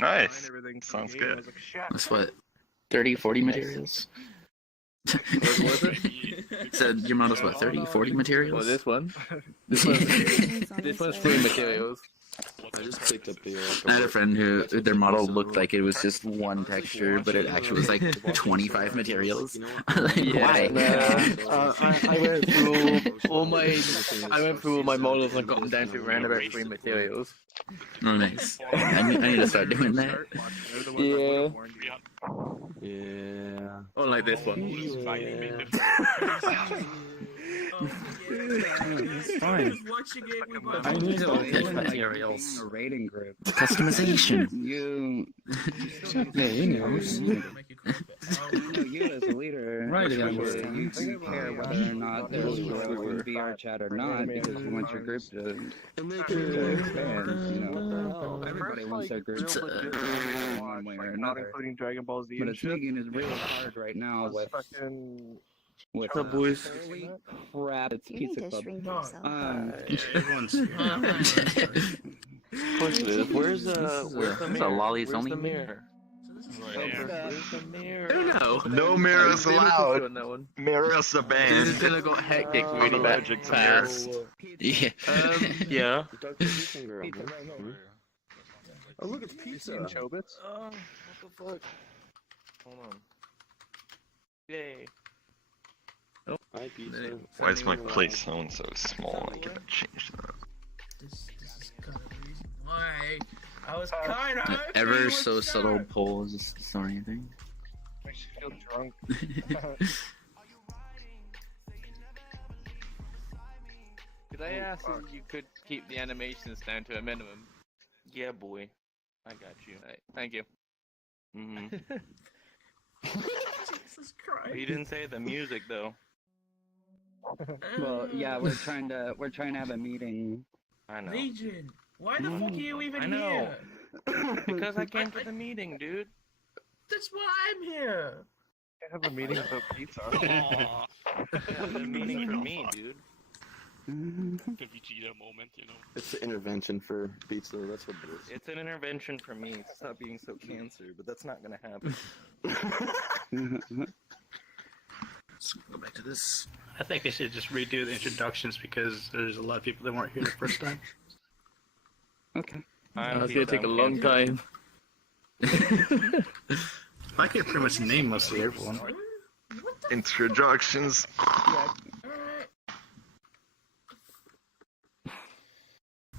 Nice. Sounds good. That's what, 30, 40 materials? What was it? So your model's what, 30, 40 materials? Well, this one. This one's 3 materials. I just picked up the. I had a friend who their model looked like it was just one texture, but it actually was like 25 materials. Like, why? I went through all my models and got them down to around about 3 materials. Oh, nice. I need to start doing that. Yeah. Yeah. Oh, like this one. It's fine. I need to pitch materials. A rating group. Customization. You. Yeah, he knows. You as a leader, Right, you care whether or not there's growth in VR chat or not, because you want your group to expand. You know, everybody wants their group to one way or another. Including Dragon Ball Z. But it's making it really hard right now with boys. Holy crap! It's You Pizza need to Club. shrink yourself. Everyone's Of course it is. Where's the mirror? lollies Where's only the mirror? Where's the mirror? I don't know. No mirrors allowed. On that one. Mirrors This banned. is gonna go hectic really Allergic to mirrors. Yeah. Yeah. Oh, look, it's pizza and Chobits. Oh, what the fuck? Hold on. Yay. Hi, pizza. Why is my plate sound so small? I gotta change that. This is kind of the reason why I was kind of Ever so subtle pull is just not anything. Makes you feel drunk. Could I ask if you could keep the animations down to a minimum? Yeah, boy. I got you. Right, thank you. Mm-hmm. Jesus Christ. But you didn't say the music though. Well, yeah, we're trying to have a meeting. I know. Legion, why the fuck are you even I know. here? Because I came to the meeting, dude. That's why I'm here. Can't have a meeting without pizza. Yeah, the meeting for me, dude. The Vegeta moment, you know. It's an intervention for pizza. That's what it is. It's an intervention for me. Stop being so cancer, but that's not gonna happen. Let's go back to this. I think they should just redo the introductions because there's a lot of people that weren't here the first time. Okay. It's gonna take a long time. I could pretty much name mostly everyone. Introductions.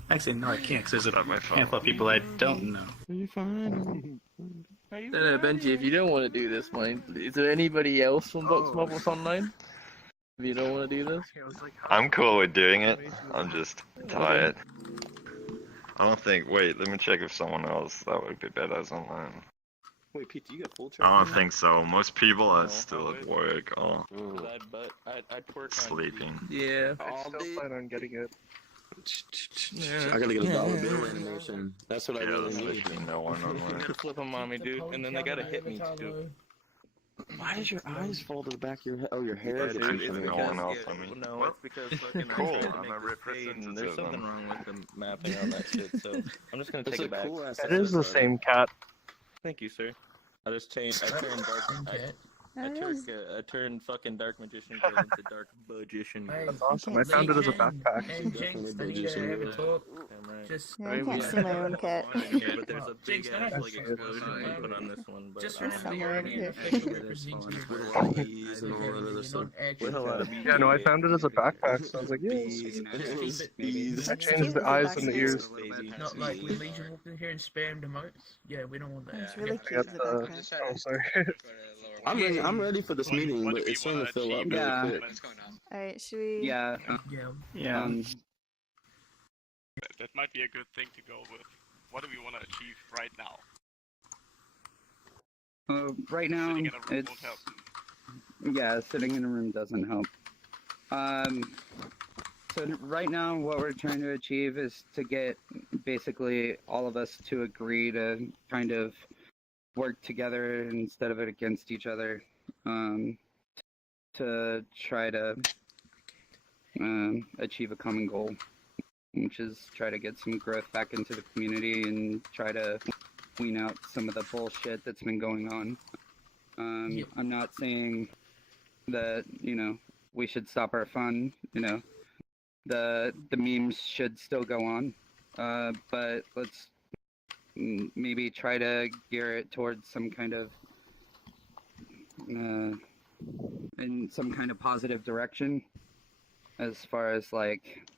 Actually, no, I can't because there's a handful of people I don't know. Are you fine? No, Benji, if you don't want to do this, mind, is there anybody else from Vox Mobiles Online? If you don't want to do this? I'm cool with doing it. I'm just tired. I don't think. Wait, let me check if someone else that would be better as online. Wait, Pete, you got full charge? I don't think so. Most people are still at work or I'd twerk on sleeping. Yeah. I still plan on getting it. I gotta get a dollar bill animation. That's what I really need. Sleeping, no one You online. gotta flip them on me, dude, and then they gotta hit me too. Why does your eyes fall to the back of your head? Oh, your hair Yeah, gets dude, in it's front of no your one head. else. I mean, No, what? it's because fucking Cool, I tried to I'm make a it fade, and there's representative something then. wrong with the mapping on that shit, so I'm just gonna That's take a it back. cool ass. It is the same cat. Thank you, sir. I just changed. I turned dark. I turned fucking dark magician girl into dark magician girl. That's awesome. I found it as a backpack. Hey, Jinx, I need to have a talk. Just, Yeah, I can't see my own cat. Yeah, but there's a big Jinx, ass don't like have- explosion they put on this one. But just I'm remember you're only an official representative. With a lot of E's and all that other stuff. with a lot of Yeah, no, I found it as a backpack, so I was like, yeah. I changed the eyes and the ears. Not like when Legion walked in here and spammed emotes. Yeah, we don't want that. It's really I cute got as a the. backpack. Oh, sorry. I'm ready for this meeting, What but do we it's starting wanna to fill up achieve? really Yeah. quick. Alright, should we? Yeah. Yeah. Yeah. That might be a good thing to go with. What do we want to achieve right now? Right now, Sitting in a room it's won't help. yeah, sitting in a room doesn't help. So right now, what we're trying to achieve is to get basically all of us to agree to kind of work together instead of it against each other, to try to achieve a common goal, which is try to get some growth back into the community and try to wean out some of the bullshit that's been going on. I'm not saying that, we should stop our fun, the memes should still go on, but let's maybe try to gear it towards some kind of in some kind of positive direction, as far as like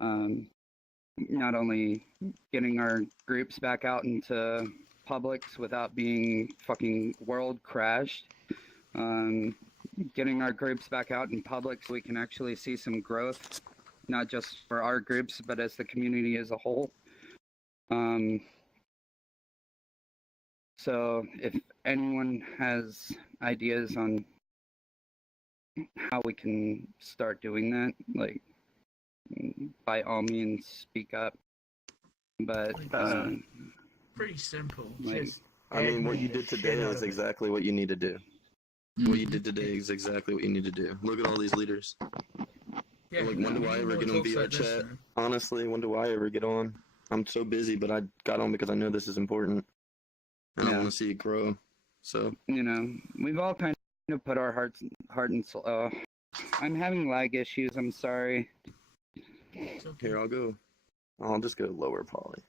not only getting our groups back out into Publix without being fucking world crashed, getting our groups back out in Publix so we can actually see some growth, not just for our groups but as the community as a whole. So if anyone has ideas on how we can start doing that, like, by all means speak up. But pretty simple. Like, I mean, what you did today is exactly what you need to do. What you did today is exactly what you need to do. Look at all these leaders. Yeah, Like, when do I ever get on VR chat? Honestly, when do I ever get on? I'm so busy, but I got on because I know this is important. And I want to see it grow. So, we've all kind of put our heart and soul. I'm having lag issues. I'm sorry. Here, I'll go. I'll just go lower poly.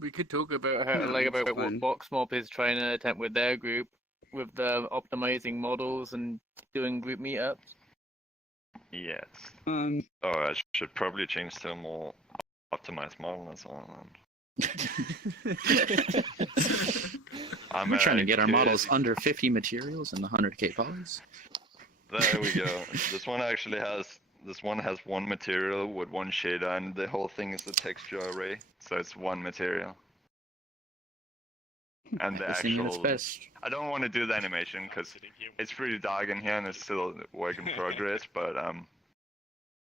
We could talk about how, about what VoxMob is trying to attempt with their group, with the optimizing models and doing group meetups. Yes. Oh, I should probably change to a more optimized model and so on. We're trying to get our models under 50 materials and 100k polys. There we go. This one has one material with one shader, and the whole thing is a texture array, so it's one material. And the actual, I don't want to do the animation because it's pretty dark in here and it's still a work in progress, but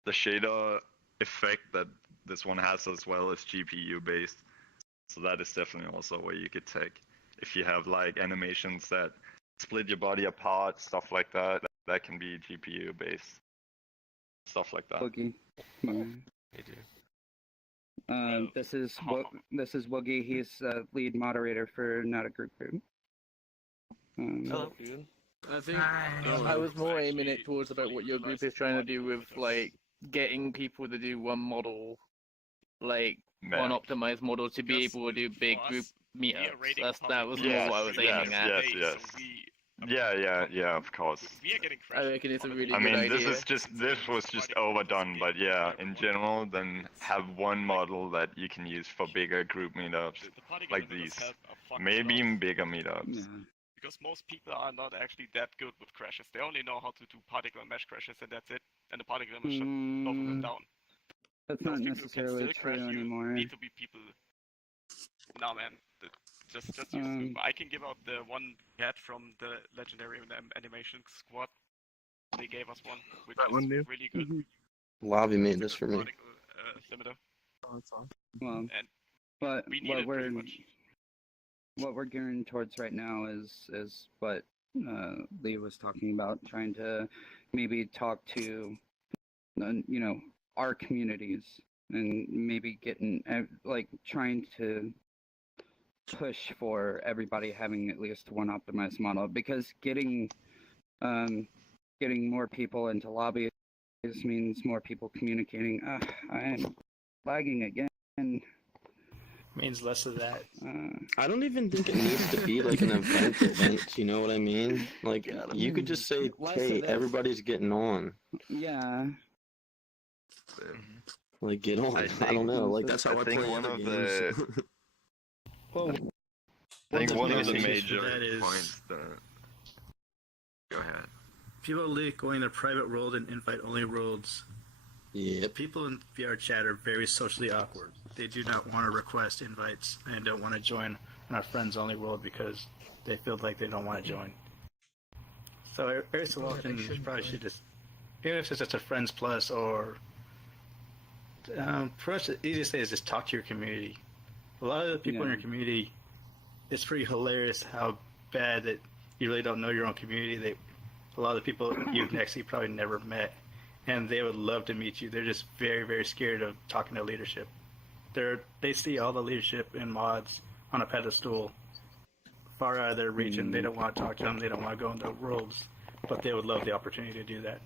the shader effect that this one has as well is GPU based. So that is definitely also where you could take, if you have like animations that split your body apart, stuff like that, that can be GPU based. Stuff like that. Woogie. This is Woogie. He's lead moderator for Not a Group Group. Hello. I think I was more aiming it towards about what your group is trying to do with like getting people to do one model, like one optimized model to be able to do big group meetups. That was more what I was aiming at. Yeah, of course. I reckon it's a really good idea. This was just overdone, but yeah, in general, then have one model that you can use for bigger group meetups, like these, maybe even bigger meetups. Yeah. Because most people are not actually that good with crashes. They only know how to do particle and mesh crashes, and that's it. And the particle and mesh shut both of them down. That's not necessarily true anymore. Need to be people. No, man. Just use Zoom. I can give out the one cat from the legendary animation squad. They gave us one, which is really good. Lavi made this for me. Well, but what we're gearing towards right now is what Lee was talking about, trying to maybe talk to our communities and maybe getting like trying to push for everybody having at least one optimized model, because getting more people into lobbies means more people communicating. I am lagging again. Means less of that. I don't even think it needs to be like an event, you know what I mean? Like, you could just say, hey, everybody's getting on. Yeah. Like, get on. I don't know. Like, that's how I play one of games. Well, I think one of the major major that is, points that... Go ahead. People going to private world and invite-only worlds. Yep. People in VR chat are very socially awkward. They do not want to request invites and don't want to join on our friends-only world because they feel like they don't want to join. So every so often, you probably should just, even if it's just a friends plus or... for us, the easiest thing is just talk to your community. A lot of the people in your community, it's pretty hilarious how bad that you really don't know your own community. a lot of the people you've actually probably never met, and they would love to meet you. They're just very, very scared of talking to leadership. They see all the leadership and mods on a pedestal far out of their region. They don't want to talk to them. They don't want to go into worlds, but they would love the opportunity to do that.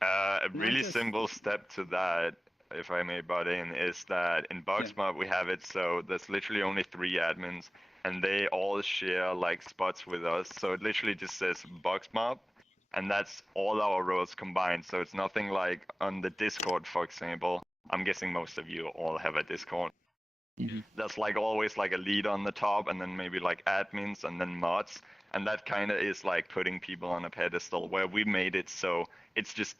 A really simple step to that, if I may butt in, is that in Boxmob we have it so there's literally only 3 admins, and they all share like spots with us. So it literally just says Boxmob, and that's all our roles combined. So it's nothing like on the Discord, for example. I'm guessing most of you all have a Discord. There's like always like a leader on the top, and then maybe like admins, and then mods. And that kind of is like putting people on a pedestal, where we made it so it's just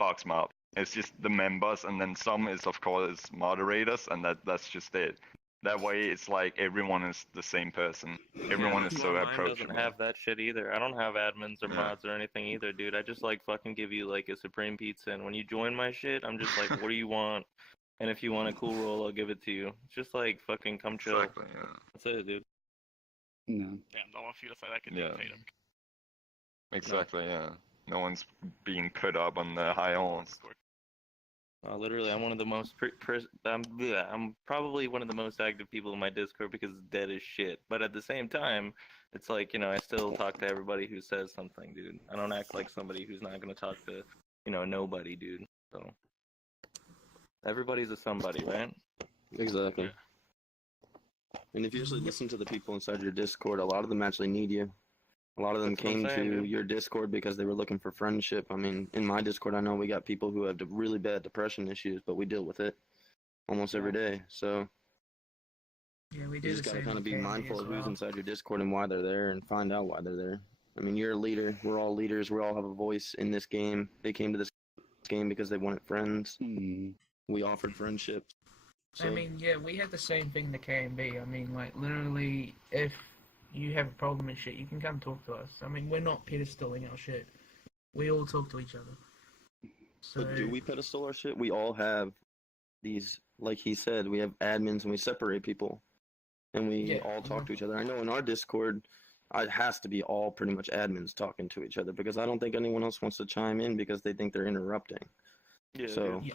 Boxmob. It's just the members, and then some is of course moderators, and that's just it. That way it's like everyone is the same person. Everyone is so Mine approachable. doesn't have that shit either. I don't have admins or mods or anything either, dude. I just like fucking give you like a Supreme Pizza, and when you join my shit, I'm just like, what do you want? And if you want a cool roll, I'll give it to you. It's just like fucking come chill. Exactly, yeah. That's it, dude. No. Damn, no one feels like I can Yeah. dictate them. Exactly, yeah. No one's being put up on the high horns. Literally, I'm one of the most. I'm probably one of the most active people in my Discord because it's dead as shit. But at the same time, it's like, you know, I still talk to everybody who says something, dude. I don't act like somebody who's not gonna talk to, you know, nobody, dude. So everybody's a somebody, right? Exactly. And if you actually listen to the people inside your Discord, a lot of them actually need you. A lot of them That's what I'm came saying, to dude. your Discord because they were looking for friendship. I mean, in my Discord, I know we got people who have really bad depression issues, but we deal with it almost every day. So Yeah, we you do just the gotta same kind of with be Candy mindful as of who's well. inside your Discord and why they're there, and find out why they're there. I mean, you're a leader. We're all leaders. We all have a voice in this game. They came to this game because they wanted friends. We offered friendship. I mean, yeah, we had the same thing in the KMB. I mean, like, literally, if you have a problem and shit, you can come talk to us. I mean, we're not pedestaling our shit. We all talk to each other. So, But do we pedestal our shit? We all have these, like he said, we have admins and we separate people. And we Yeah, all talk to each other. I know in our Discord, it has to be all pretty much admins talking to each other because I don't think anyone else wants to chime in because they think they're interrupting. Yeah, So, dude.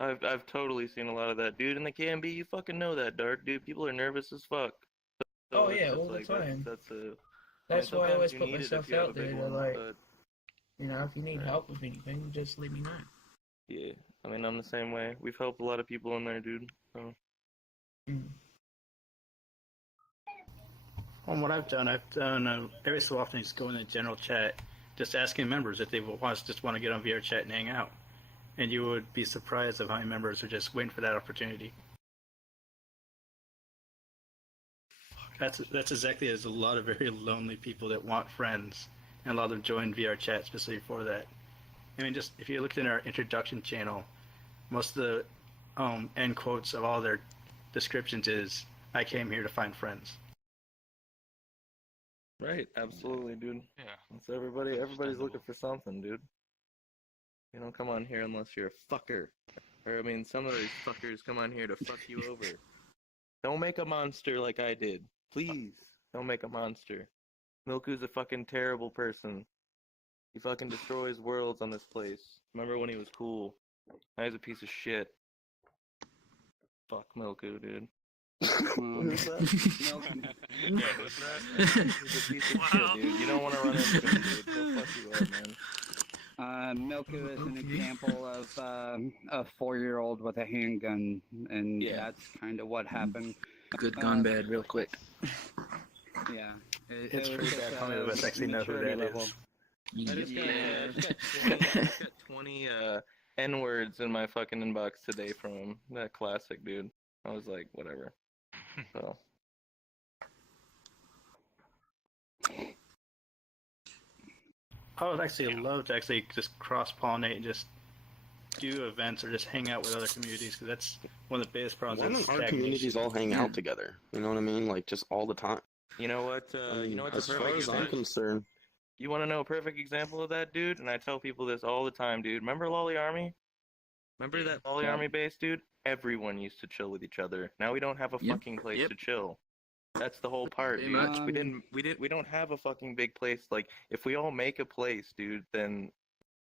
I've totally seen a lot of that, dude. In the KMB, you fucking know that, Dark, dude. People are nervous as fuck. So Oh, it's yeah, just all the like, time. That's why I always sometimes you put need it if myself you have a out there big to, one, like, but- you know, if you need help with anything, just let me know. Yeah, I mean, I'm the same way. We've helped a lot of people in there, dude. So. Well, what I've done every so often just go in the general chat, just asking members if they just want to get on VR chat and hang out. And you would be surprised of how many members are just waiting for that opportunity. That's exactly as a lot of very lonely people that want friends, and a lot of them join VR chat specifically for that. I mean, just if you looked in our introduction channel, most of the end quotes of all their descriptions is, "I came here to find friends." Right, absolutely, dude. Yeah. It's everybody's looking for something, dude. You don't come on here unless you're a fucker. Or, I mean, some of these fuckers come on here to fuck you over. Don't make a monster like I did. Please, don't make a monster. Milku's a fucking terrible person. He fucking destroys worlds on this place. Remember when he was cool? Now he's a piece of shit. Fuck Milku, dude. Who's that? He's a piece of shit, dude. You don't want to run into him, dude. He'll fuck you up, man. Milku is an example of a 4-year-old with a handgun, and that's kind of what happened. Good gone bad real quick. Yeah. It's was pretty just bad. How many a of us actually know who maturity that level. is? I just got 20 N-words in my fucking inbox today from him. That classic, dude. I was like, whatever. So. I would actually love to actually just cross-pollinate and just do events or just hang out with other communities, because that's one of the biggest why problems. don't our communities all hang out together? You know what I mean? Like, just all the time. You know what? You know what? As far as I'm concerned. You want to know a perfect example of that, dude? And I tell people this all the time, dude. Remember Lolly Army? Remember that Lolly Army base, dude? Everyone used to chill with each other. Now we don't have a fucking place to chill. That's the whole part, Pretty dude. much. We don't have a fucking big place. Like, if we all make a place, dude, then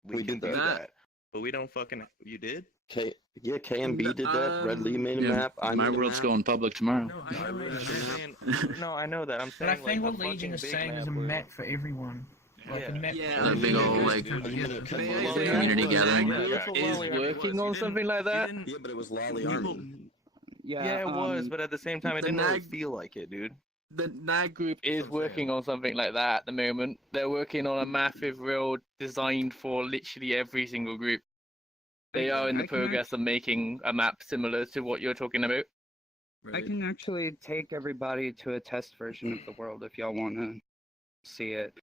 We can did do that. that. But we don't fucking. You did? KMB did that. Red Lee made a Yeah, map. I my made a world's map. going public tomorrow. No, I know I'm what saying, no, I know that. I'm But I saying think like what a Legion is fucking big saying is a where- map for everyone. Like a map Yeah, for A big everyone. old, like, community gathering. Is working on something like that? Yeah, but it was Lolly Army. Yeah, it was, but at the same time, it the didn't really nag- feel like it, dude. The NAG group is working on something like that at the moment. They're working on a massive world designed for literally every single group. They are in the I can progress of making a map similar to what you're talking about. I can actually take everybody to a test version of the world if y'all want to see it.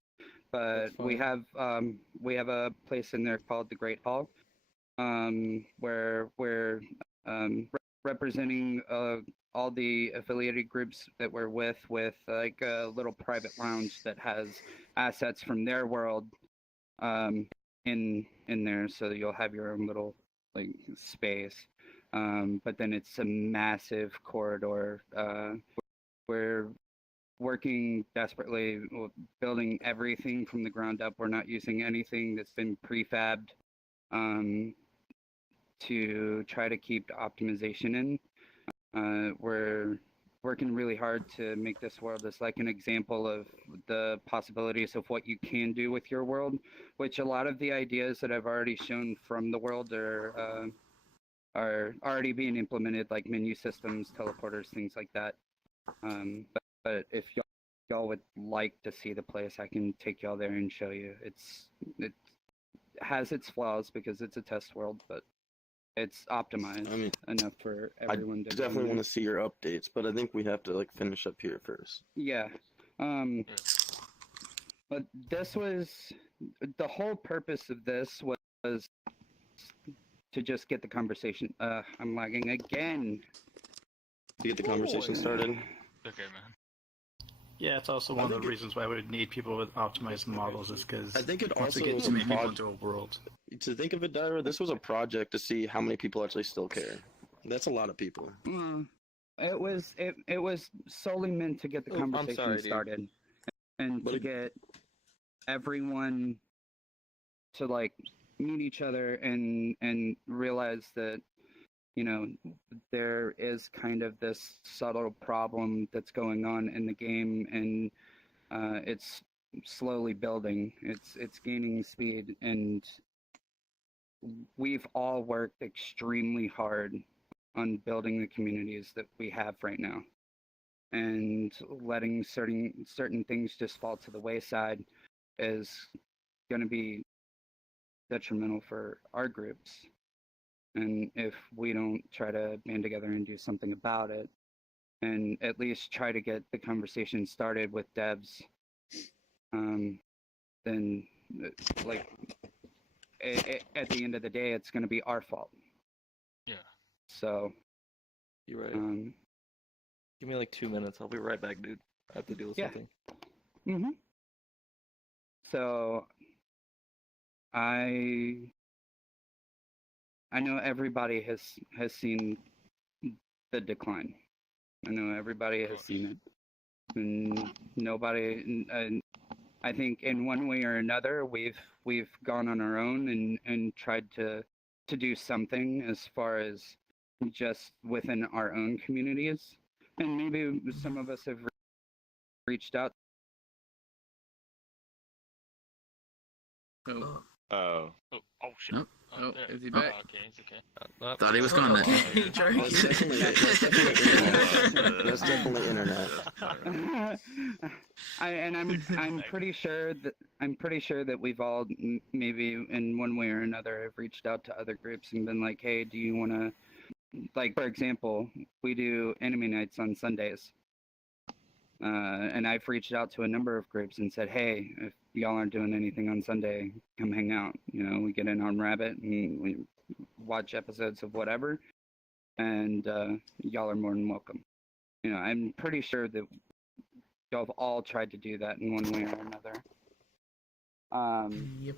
But we have a place in there called the Great Hall, where we're representing all the affiliated groups that we're with like a little private lounge that has assets from their world in there, so that you'll have your own little like space. But then it's a massive corridor. We're working desperately, building everything from the ground up. We're not using anything that's been prefabbed to try to keep optimization in. We're working really hard to make this world as like an example of the possibilities of what you can do with your world, which a lot of the ideas that I've already shown from the world are already being implemented, like menu systems, teleporters, things like that. But if y'all would like to see the place, I can take y'all there and show you. It has its flaws because it's a test world, but it's optimized enough for everyone to definitely want to see your updates, but I think we have to like finish up here first. Yeah. But this was the whole purpose of this was to just get the conversation. I'm lagging again. To get the conversation started. Okay, man. Yeah, it's also one of the reasons why we would need people with optimized models, is because I think it once also we get was too a many people project. into a world. To think of it, Dyra, this was a project to see how many people actually still care. That's a lot of people. It was solely meant to get the conversation sorry, dude. started, and to get everyone to like meet each other and realize that, you know, there is kind of this subtle problem that's going on in the game, and it's slowly building. It's gaining speed, and we've all worked extremely hard on building the communities that we have right now, and letting certain things just fall to the wayside is going to be detrimental for our groups. And if we don't try to band together and do something about it, and at least try to get the conversation started with devs, then like at the end of the day, it's going to be our fault. Yeah. So You're right. Give me like 2 minutes. I'll be right back, dude. I have to deal with something. Mm-hmm. So I know everybody has seen the decline. I know everybody has seen it, and nobody. I think in one way or another, we've gone on our own and tried to do something as far as just within our own communities, and maybe some of us have reached out. Oh. Oh shit. Nope. Oh, there. is he back? Oh, okay, it's okay. Thought he was gone then. That's definitely internet. I'm pretty sure that we've all maybe in one way or another have reached out to other groups and been like, hey, do you want to, like, for example, we do anime nights on Sundays. And I've reached out to a number of groups and said, hey, if y'all aren't doing anything on Sunday, come hang out. You know, we get in on Rabbit and we watch episodes of whatever, and y'all are more than welcome. You know, I'm pretty sure that y'all have all tried to do that in one way or another. Yep.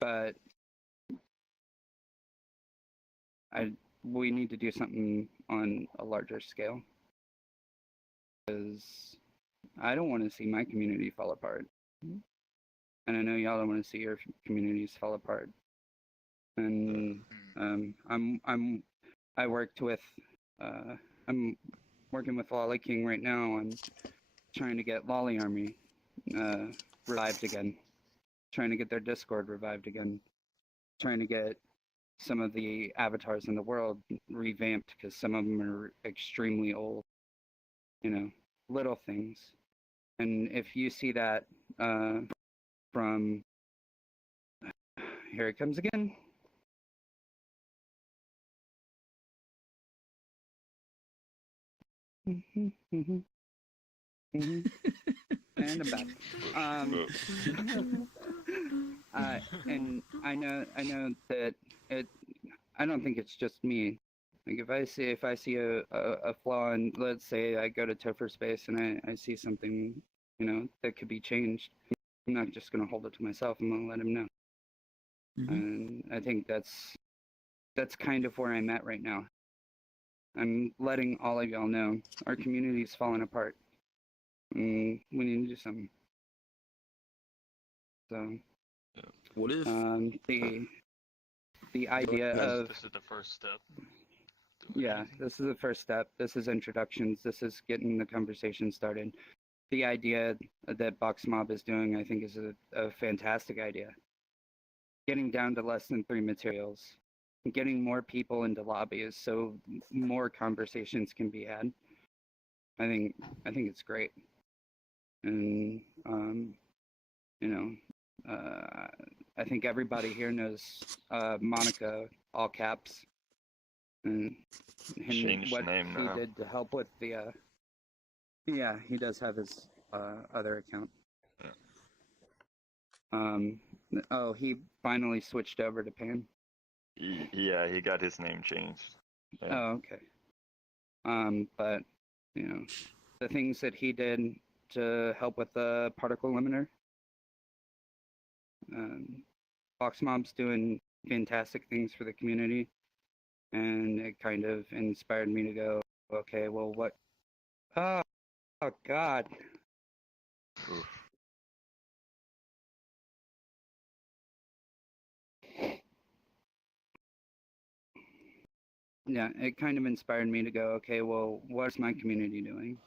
But we need to do something on a larger scale. because I don't want to see my community fall apart, and I know y'all don't want to see your communities fall apart. And I worked with I'm working with Lolly King right now on trying to get Lolly Army revived again, trying to get their Discord revived again, trying to get some of the avatars in the world revamped because some of them are extremely old, you know, little things. And if you see that from, here it comes again. And I'm back. And I know that I don't think it's just me. Like if I see a flaw, and let's say I go to Topher Space and I see something, you know, that could be changed, I'm not just gonna hold it to myself. I'm gonna let him know. And I think that's kind of where I'm at right now. I'm letting all of y'all know our community's falling apart. We need to do something. So, what if the idea of this is the first step? Yeah, this is the first step. This is introductions. This is getting the conversation started. The idea that Box Mob is doing, I think, is a fantastic idea. Getting down to less than 3 materials, getting more people into lobbies so more conversations can be had. I think it's great. And you know, I think everybody here knows Monica, all caps, and what he did to help with the. Yeah, he does have his other account. Oh, he finally switched over to Pan. Yeah, he got his name changed. Yeah. Oh, okay. But you know, the things that he did to help with the particle limiter. Box Mob's doing fantastic things for the community, and it kind of inspired me to go, okay, well, what? Oh God. Oof. Yeah, it kind of inspired me to go, okay, well, what's my community doing?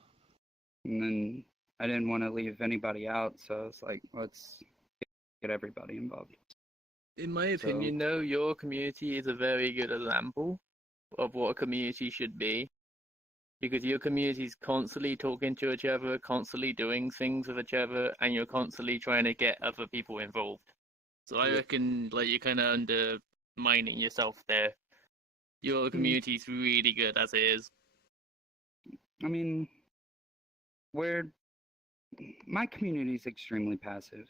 And then I didn't want to leave anybody out, so it's like, let's get everybody involved. In my opinion, though, your community is a very good example of what a community should be. Because your community is constantly talking to each other, constantly doing things with each other, and you're constantly trying to get other people involved. So I reckon, like, you're kind of undermining yourself there. Your community's really good as it is. I mean, my community's extremely passive.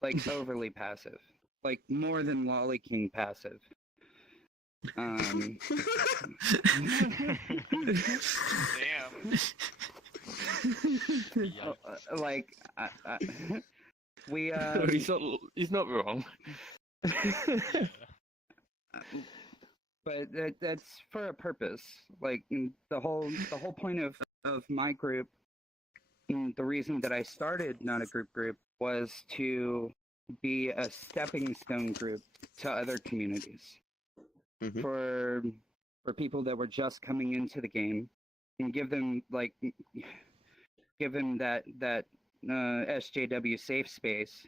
Like, overly passive. Like, more than Lolly King passive. Damn. Like, we he's not wrong. But that's for a purpose. Like the whole point of my group, the reason that I started Not a Group was to be a stepping stone group to other communities. Mm-hmm. For people that were just coming into the game, and give them that SJW safe space,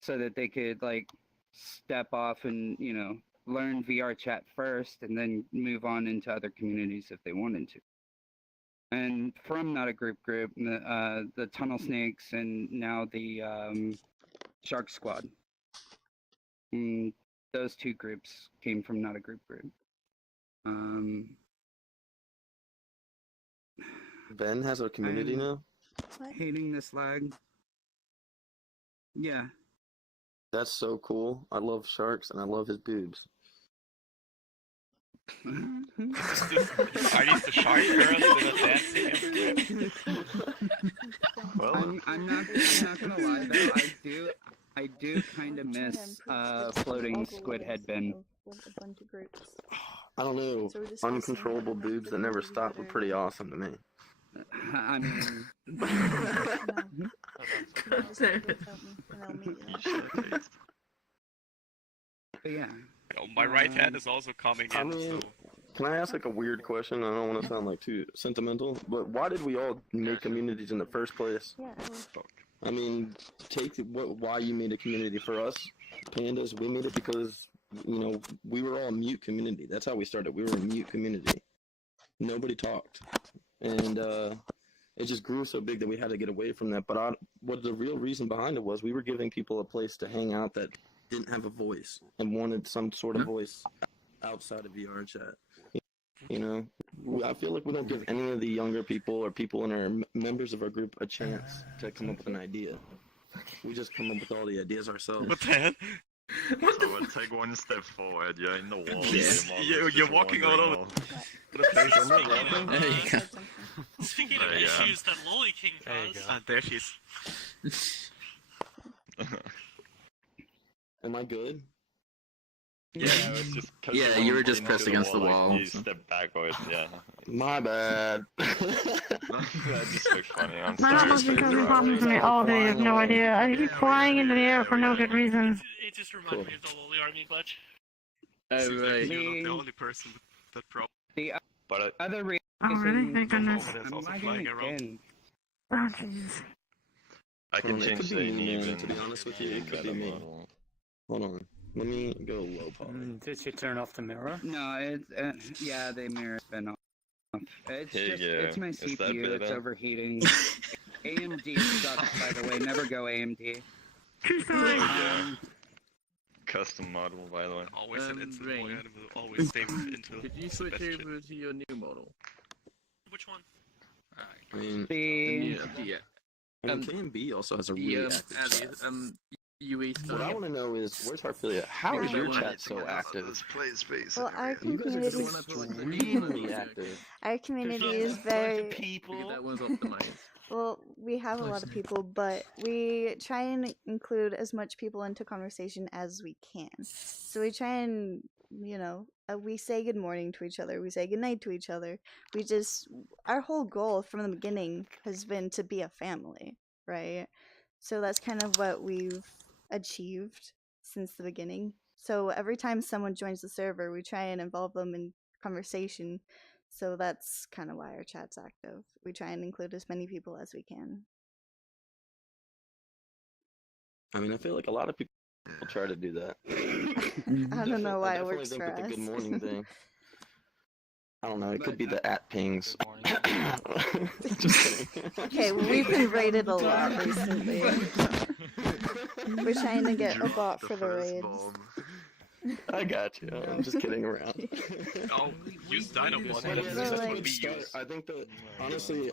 so that they could like step off and, you know, learn VR chat first, and then move on into other communities if they wanted to. And from Not a Group, the Tunnel Snakes, and now the Shark Squad. And those two groups came from Not a Group. Ben has a community now? Hating this lag. Yeah. That's so cool. I love sharks and I love his boobs. Are these the shark girls that are dancing? Well, I'm not gonna lie though, I do kind of miss floating squid head Ben. I don't know. Uncontrollable boobs that never stop were pretty awesome to me. I mean, but yeah. My right hand is also coming in. I mean, can I ask like a weird question? I don't want to sound like too sentimental, but why did we all make communities in the first place? Yeah. I mean, why you made a community. For us, pandas, we made it because, you know, we were all a mute community. That's how we started. We were a mute community. Nobody talked. And it just grew so big that we had to get away from that. But what the real reason behind it was, we were giving people a place to hang out that didn't have a voice and wanted some sort of voice outside of VR chat. You know, I feel like we don't give any of the younger people or people in our members of our group a chance to come up with an idea. We just come up with all the ideas ourselves. What the hell? So we'll take one step forward. You're in the wall. You're walking all over the place. There you go. Speaking of issues that Loli King caused. There she is. Am I good? Yeah, it was just Yeah, you were just pressed against the wall. You stepped backwards, yeah. My bad. That just looked funny. I'm My sorry. house has been causing problems to me all day. I have no idea. I keep flying into the air for no good reason. It just reminded me of the Loli Army glitch. Seems like right. you're not the only person with that problem. The But other reason Oh, really? Thank goodness. That's also I'm flying lagging around. again. Oh, jeez. I can It change could the be me, man, uneven. to be honest with you. It could be me. Hold on. Let me go low poly. Did you turn off the mirror? No, yeah, the mirror's been off. It's Here you just, go. it's my Is that CPU, it's better? overheating. AMD sucks, by the way, never go AMD. True story. Custom model, by the way. Always an instant Rain. boy, and it will always stay with Intel. Could you It's the switch best shit. over to your new model? Which one? I mean, Yeah. KMB also has a The really active chat. UE What I stuff. want to know is, where's Harphilia? How is your chat so active? Well, our You guys are community, extremely active. our community is very. Because that one's optimized. Well, we have a lot of people, but we try and include as much people into conversation as we can. So we try and, you know, we say good morning to each other, we say good night to each other. Our whole goal from the beginning has been to be a family, right? So that's kind of what we've achieved since the beginning. So every time someone joins the server, we try and involve them in conversation. So that's kind of why our chat's active. We try and include as many people as we can. I mean, I feel like a lot of people try to do that. I don't know why I it works definitely for think with the good us. morning thing. I don't know. It could be the at pings. Just kidding. Okay, we've been raided a lot recently. We're trying to get a bot for the raids. I got you. I'm just kidding around. Oh, use Dinobot. We're That's what like- we use. I think that honestly,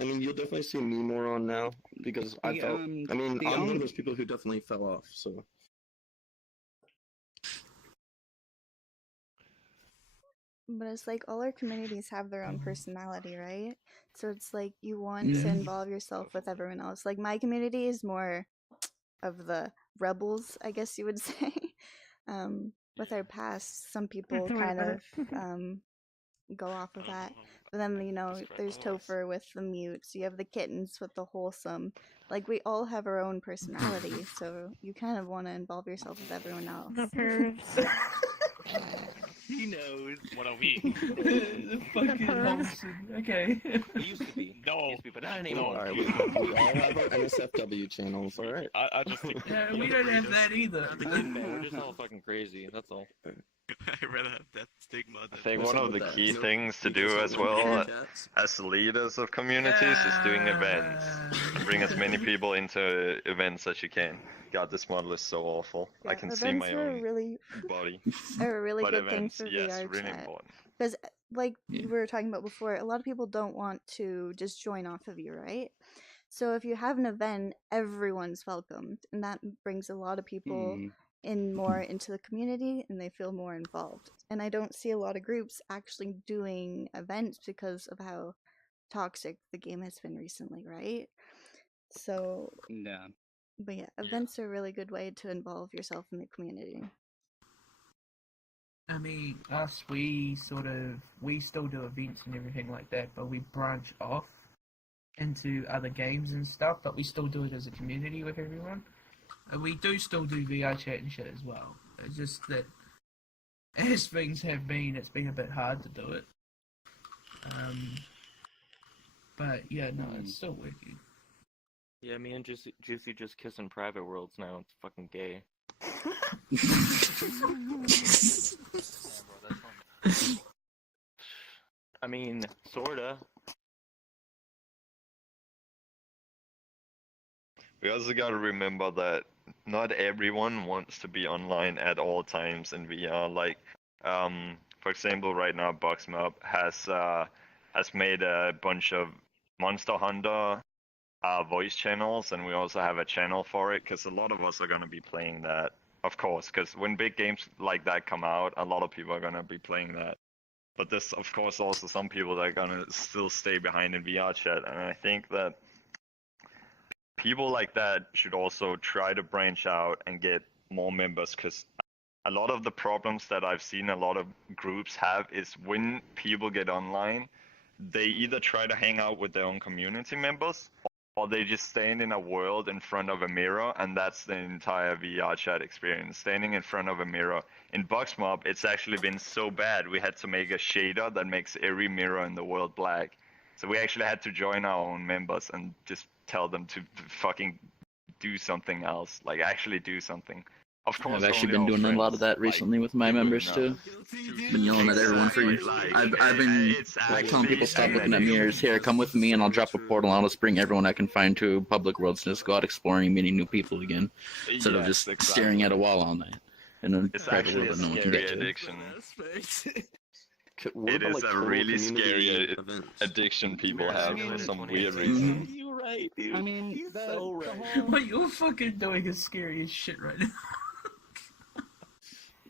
I mean, you'll definitely see me more on now because I The, felt. I mean, the I'm one only- of those people who definitely fell off. So But it's like all our communities have their own personality, right? So it's like you want to involve yourself with everyone else. Like my community is more of the rebels, I guess you would say. With our past, some people kind of go off of that. But then, you know, there's Topher with the mutes. You have the kittens with the wholesome. Like, we all have our own personality, so you kind of want to involve yourself with everyone else. He knows. What are we? The fucking Holson. Okay. We used to be. No. But not anymore. all right, we all have our NSFW channels. All right. I just think Yeah, we don't have that either. We're just all fucking crazy. That's all. I'd rather have that stigma I than think one of the that. key So, things to you guys do all as want to well share chats? as leaders of communities is doing events. Bring as many people into events as you can. God, this model is so awful. I can see my are own really, body. are a really But good thing events, for yes, VR really chat. important. Because, like we were talking about before, a lot of people don't want to just join off of you, right? So if you have an event, everyone's welcomed, and that brings a lot of people in more into the community, and they feel more involved. And I don't see a lot of groups actually doing events because of how toxic the game has been recently, right? So, Yeah. but yeah, events are a really good way to involve yourself in the community. I mean, us, we still do events and everything like that, but we branch off into other games and stuff, but we still do it as a community with everyone. And we do still do VR chat and shit as well. It's just that as things have been, it's been a bit hard to do it. But yeah, no, it's still working. Yeah, me and Juicy just kiss in private worlds now. It's fucking gay. I mean, sorta. We also gotta remember that not everyone wants to be online at all times in VR. Like, for example, right now Boxmob has made a bunch of Monster Hunter voice channels, and we also have a channel for it, because a lot of us are gonna be playing that, of course, because when big games like that come out, a lot of people are gonna be playing that. But there's, of course, also some people that are gonna still stay behind in VR chat, and I think that people like that should also try to branch out and get more members, because a lot of the problems that I've seen a lot of groups have is when people get online, they either try to hang out with their own community members, or they just stand in a world in front of a mirror, and that's the entire VR chat experience, standing in front of a mirror. In Boxmob, it's actually been so bad, we had to make a shader that makes every mirror in the world black. So we actually had to join our own members and just tell them to fucking do something else, like actually do something. Of course, I've actually been doing a lot of that recently with my members too. Been yelling at everyone for years. I've been like telling people stop looking at mirrors. Here, come with me, and I'll drop a portal. I'll just bring everyone I can find to public worlds and just go out exploring and meeting new people again, instead of just staring at a wall all night in a private world that no one can get to. Addiction. It is a really scary addiction people have for some weird reason. You're right, dude. I mean, He's so right. What you're fucking doing is scary as shit right now.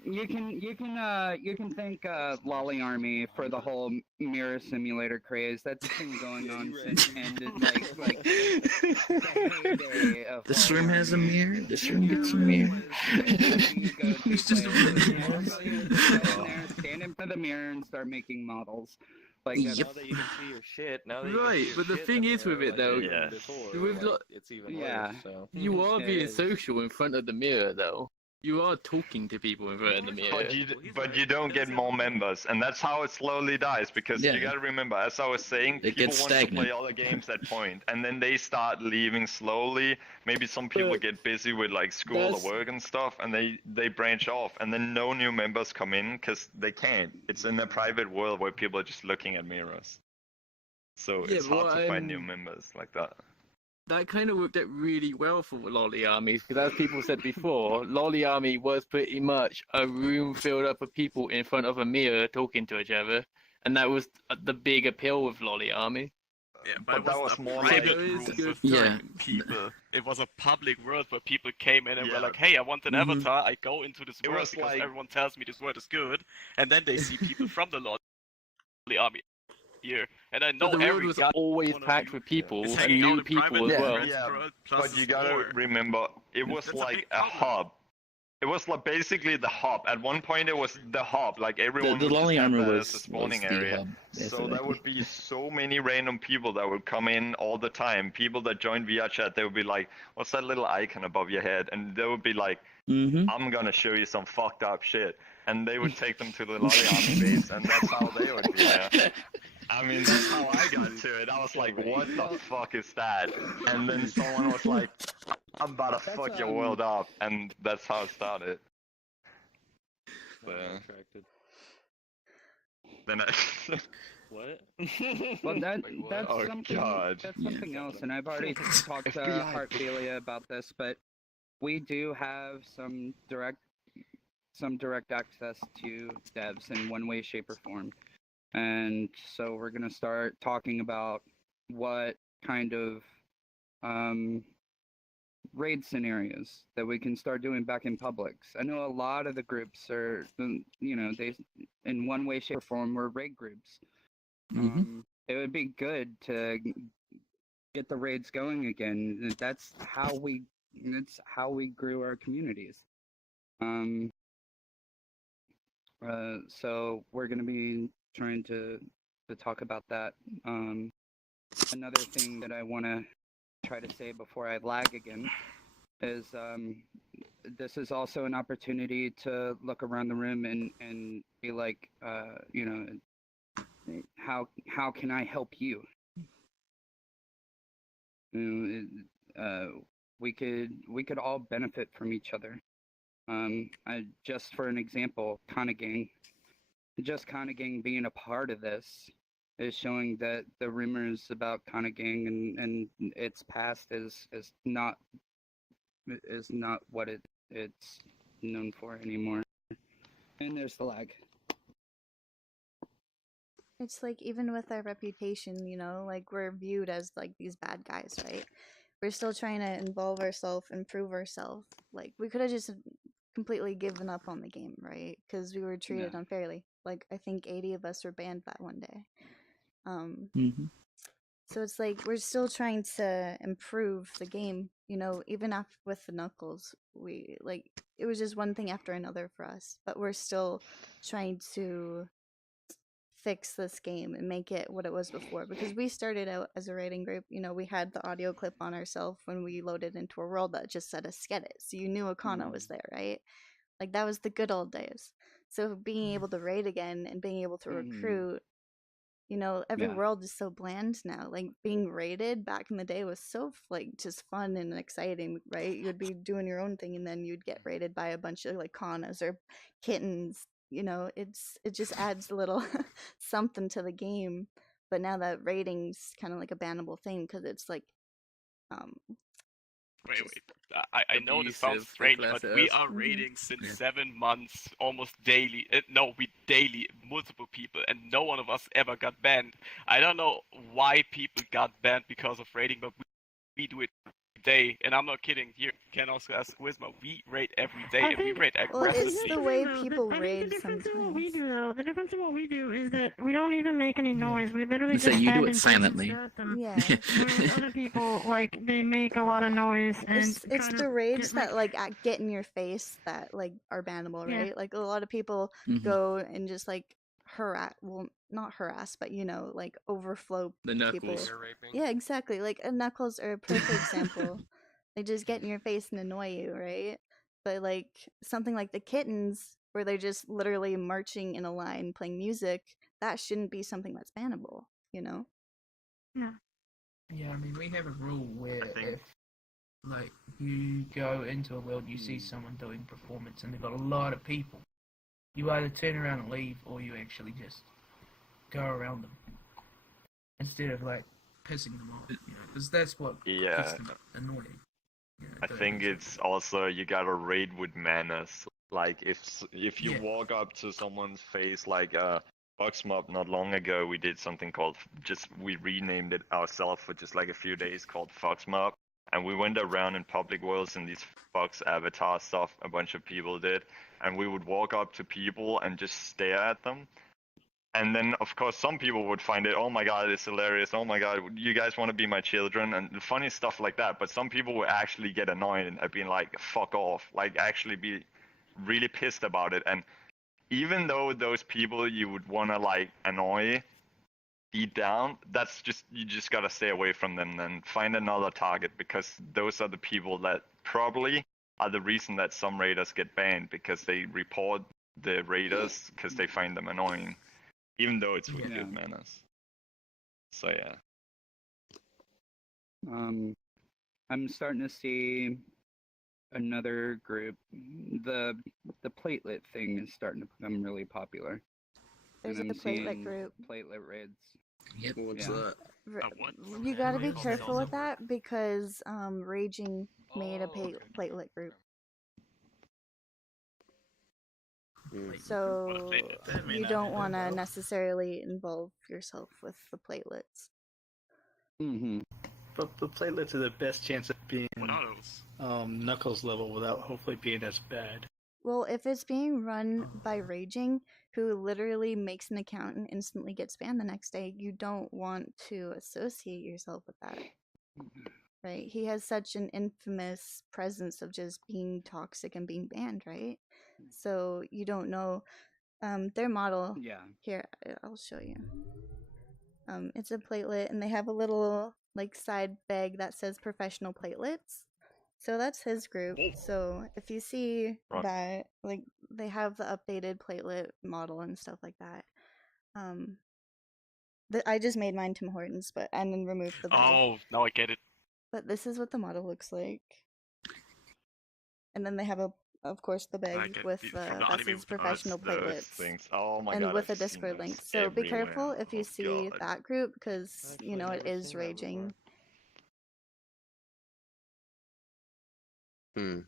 You can thank Lolly Army for the whole mirror simulator craze. That's been going on since ended like the heyday of This room has a mirror. This room gets a mirror. It's just stand in front of the mirror and start making models. Like now that you can see your shit, now that you Right, can see your but the shit thing in is the with it though, mirror, like, it's even worse. So. You are being social in front of the mirror though. You are talking to people in front of the mirror. But you don't get more members, and that's how it slowly dies, because you gotta remember, as I was saying, It people gets want stagnant. to play other games at point, and then they start leaving slowly. Maybe some people get busy with like school or work and stuff, and they branch off, and then no new members come in, because they can't. It's in a private world where people are just looking at mirrors. So Yeah, it's hard but, to find new members like that. That kind of worked out really well for Lolly Armies, because as people said before, Lolly Army was pretty much a room filled up with people in front of a mirror talking to each other, and that was the big appeal of Lolly Army. Yeah, but that was more like private room with people. It was a public world where people came in and were like, "Hey, I want an avatar. I go into this world was because like- everyone tells me this world is good," and then they see people from the Lolly Army here, and I know But the world every was guy always packed with people, is and hanging out new in people private as well. rooms, plus But you the gotta store. remember, it was That's a like big a hub. It was like basically the hub. At one point, it was the hub. Like everyone The would just Lolly have Armor that was as a spawning the area. hub, So basically. there would be so many random people that would come in all the time. People that joined VR chat, they would be like, "What's that little icon above your head?" And they would be like, "I'm gonna show you some fucked up shit." And they would take them to the Lolly Army base, and that's how they would be there. I mean, that's how I got to it. I was like, what the fuck is that? And then someone was like, I'm about to fuck your world up. And that's how it started. So, then I... What? Well, that's Oh, something. God. That's something else, and I've already talked to Heartphilia about this, but we do have some direct access to devs in one way, shape, or form, and so we're gonna start talking about what kind of raid scenarios that we can start doing back in Publix. I know a lot of the groups are, they in one way, shape, or form were raid groups. It would be good to get the raids going again. That's how we grew our communities. So we're gonna be trying to talk about that another thing that I want to try to say before I lag again is this is also an opportunity to look around the room and be like, you know, how can I help you? You know, we could all benefit from each other. Just for an example, Kana Gang. Just Kana Gang being a part of this is showing that the rumors about Kana Gang and its past is not what it's known for anymore. And there's the lag. It's like even with our reputation, you know, like we're viewed as like these bad guys, right? We're still trying to involve ourselves, improve ourselves. Like we could have just completely given up on the game, right? Because we were treated unfairly. Like I think 80 of us were banned that one day. So it's like we're still trying to improve the game, you know, even after with the Knuckles, we like it was just one thing after another for us, but we're still trying to fix this game and make it what it was before, because we started out as a raiding group, you know, we had the audio clip on ourselves when we loaded into a world that just said us get it, so you knew Akana was there, right? Like that was the good old days. So being able to raid again and being able to recruit, you know, every world is so bland now. Like being raided back in the day was so like just fun and exciting, right? You'd be doing your own thing and then you'd get raided by a bunch of like Kanas or kittens. You know, it just adds a little something to the game. But now that raiding's kind of like a bannable thing because it's like Wait. I know this sounds strange, but we are raiding since 7 months, almost daily. No, we daily, multiple people, and no one of us ever got banned. I don't know why people got banned because of raiding, but we do it every day, and I'm not kidding. Here, you can also ask Wisma. We raid every day, and we raid aggressively. Well, it's the way people raid sometimes. What we do though, the difference in what we do is that we don't even make any noise. We literally So just you stand do it and silently. Yeah. Whereas other people, like, they make a lot of noise and It's the raids that like get in your face that like are bannable, Yeah. right? Like a lot of people go and just like harass, well, not harass, but you know, like overflow The people. Knuckles. Yeah, exactly. Like Knuckles are a perfect example. They just get in your face and annoy you, right? But like something like the kittens, where they're just literally marching in a line playing music, that shouldn't be something that's bannable, you know? Yeah. Yeah, I mean, we have a rule where if, like, you go into a world, you see someone doing performance and they've got a lot of people, you either turn around and leave or you actually just go around them instead of, like, pissing them off, you know, because that's what gets them annoying. You know, I think it's also you gotta raid with manners. Like if you walk up to someone's face like Fox Mob not long ago, we did something called we renamed it ourselves for just like a few days called Fox Mob, and we went around in public worlds and these Fox avatar stuff. A bunch of people did, and we would walk up to people and just stare at them. And then, of course, some people would find it, oh my god, it's hilarious, oh my god, you guys want to be my children, and funny stuff like that. But some people would actually get annoyed and being like, fuck off, like actually be really pissed about it. And even though those people you would want to like annoy deep down, you just gotta stay away from them and find another target, because those are the people that probably are the reason that some raiders get banned, because they report the raiders because they find them annoying. Even though it's with good manners. So yeah. I'm starting to see another group. The platelet thing is starting to become really popular. There's and a I'm platelet seeing group. Platelet raids. Yep. What's that? You gotta be careful with that because Raging made a platelet group. So you don't want to necessarily involve yourself with the platelets. But the platelets are the best chance of being Knuckles level without hopefully being as bad. Well, if it's being run by Raging, who literally makes an account and instantly gets banned the next day, you don't want to associate yourself with that. Right? He has such an infamous presence of just being toxic and being banned, right? So you don't know their model. Yeah. Here, I'll show you. It's a platelet, and they have a little like side bag that says professional platelets. So that's his group. So if you see that, like, they have the updated platelet model and stuff like that. I just made mine Tim Hortons, and then removed the bag. Oh, now I get it. But this is what the model looks like. And then they have of course, the bag with that says professional platelets. Oh my and god, with a I've seen Discord link. this So be everywhere. careful if you Oh see god. that group, because you know it is raging. Hmm.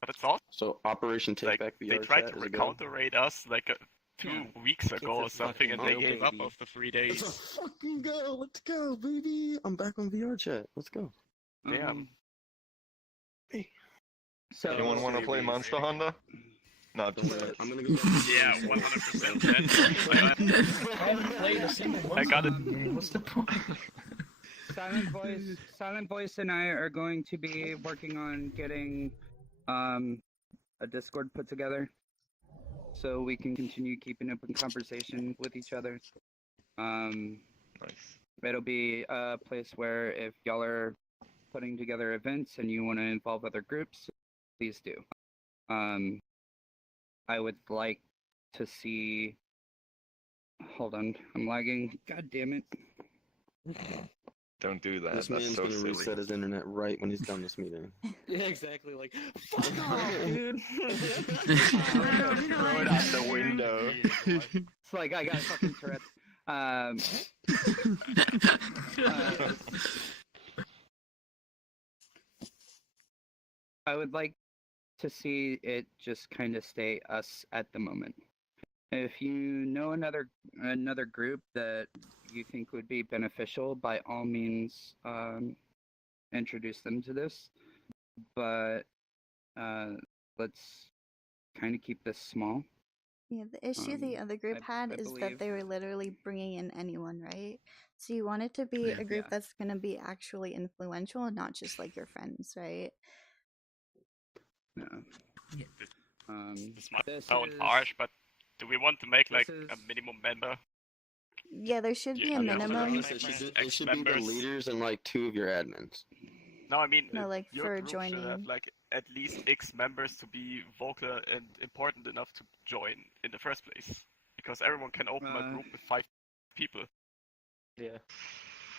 But it's awesome. So Operation Take Back VR They tried chat, to is it go? counter-raid us like 2 weeks ago or something, and they gave up after 3 days. Let's fucking go. Let's go, baby. I'm back on VR chat. Let's go. Damn. So Anyone want to play Monster Hunter? No, I'm gonna go. Yeah, 100%. I haven't played a single one. I got it. What's the point? Silent Voice and I are going to be working on getting a Discord put together, so we can continue keeping open conversation with each other. Nice. It'll be a place where if y'all are putting together events and you want to involve other groups, please do. I would like to see. Hold on, I'm lagging. God damn it. Don't do that. This That's man's so gonna silly. reset his internet right when he's done this meeting. Yeah, exactly. Like, fuck off, dude. Throw it out the window. It's like I got fucking Tourette's. I would like to see it just kind of stay us at the moment. If you know another group that you think would be beneficial, by all means, introduce them to this. But let's kind of keep this small. Yeah, the issue the other group had is that they were literally bringing in anyone, right? So you want it to be a group that's going to be actually influential and not just like your friends, right? Yeah. This might sound harsh, but do we want to make like a minimum member? Yeah, there should be a To be minimum. honest, it should be the leaders and like 2 of your admins. No, I mean, No, like, your for group should have joining. like at least X members to be vocal and important enough to join in the first place. Because everyone can open a group with 5 people. Yeah.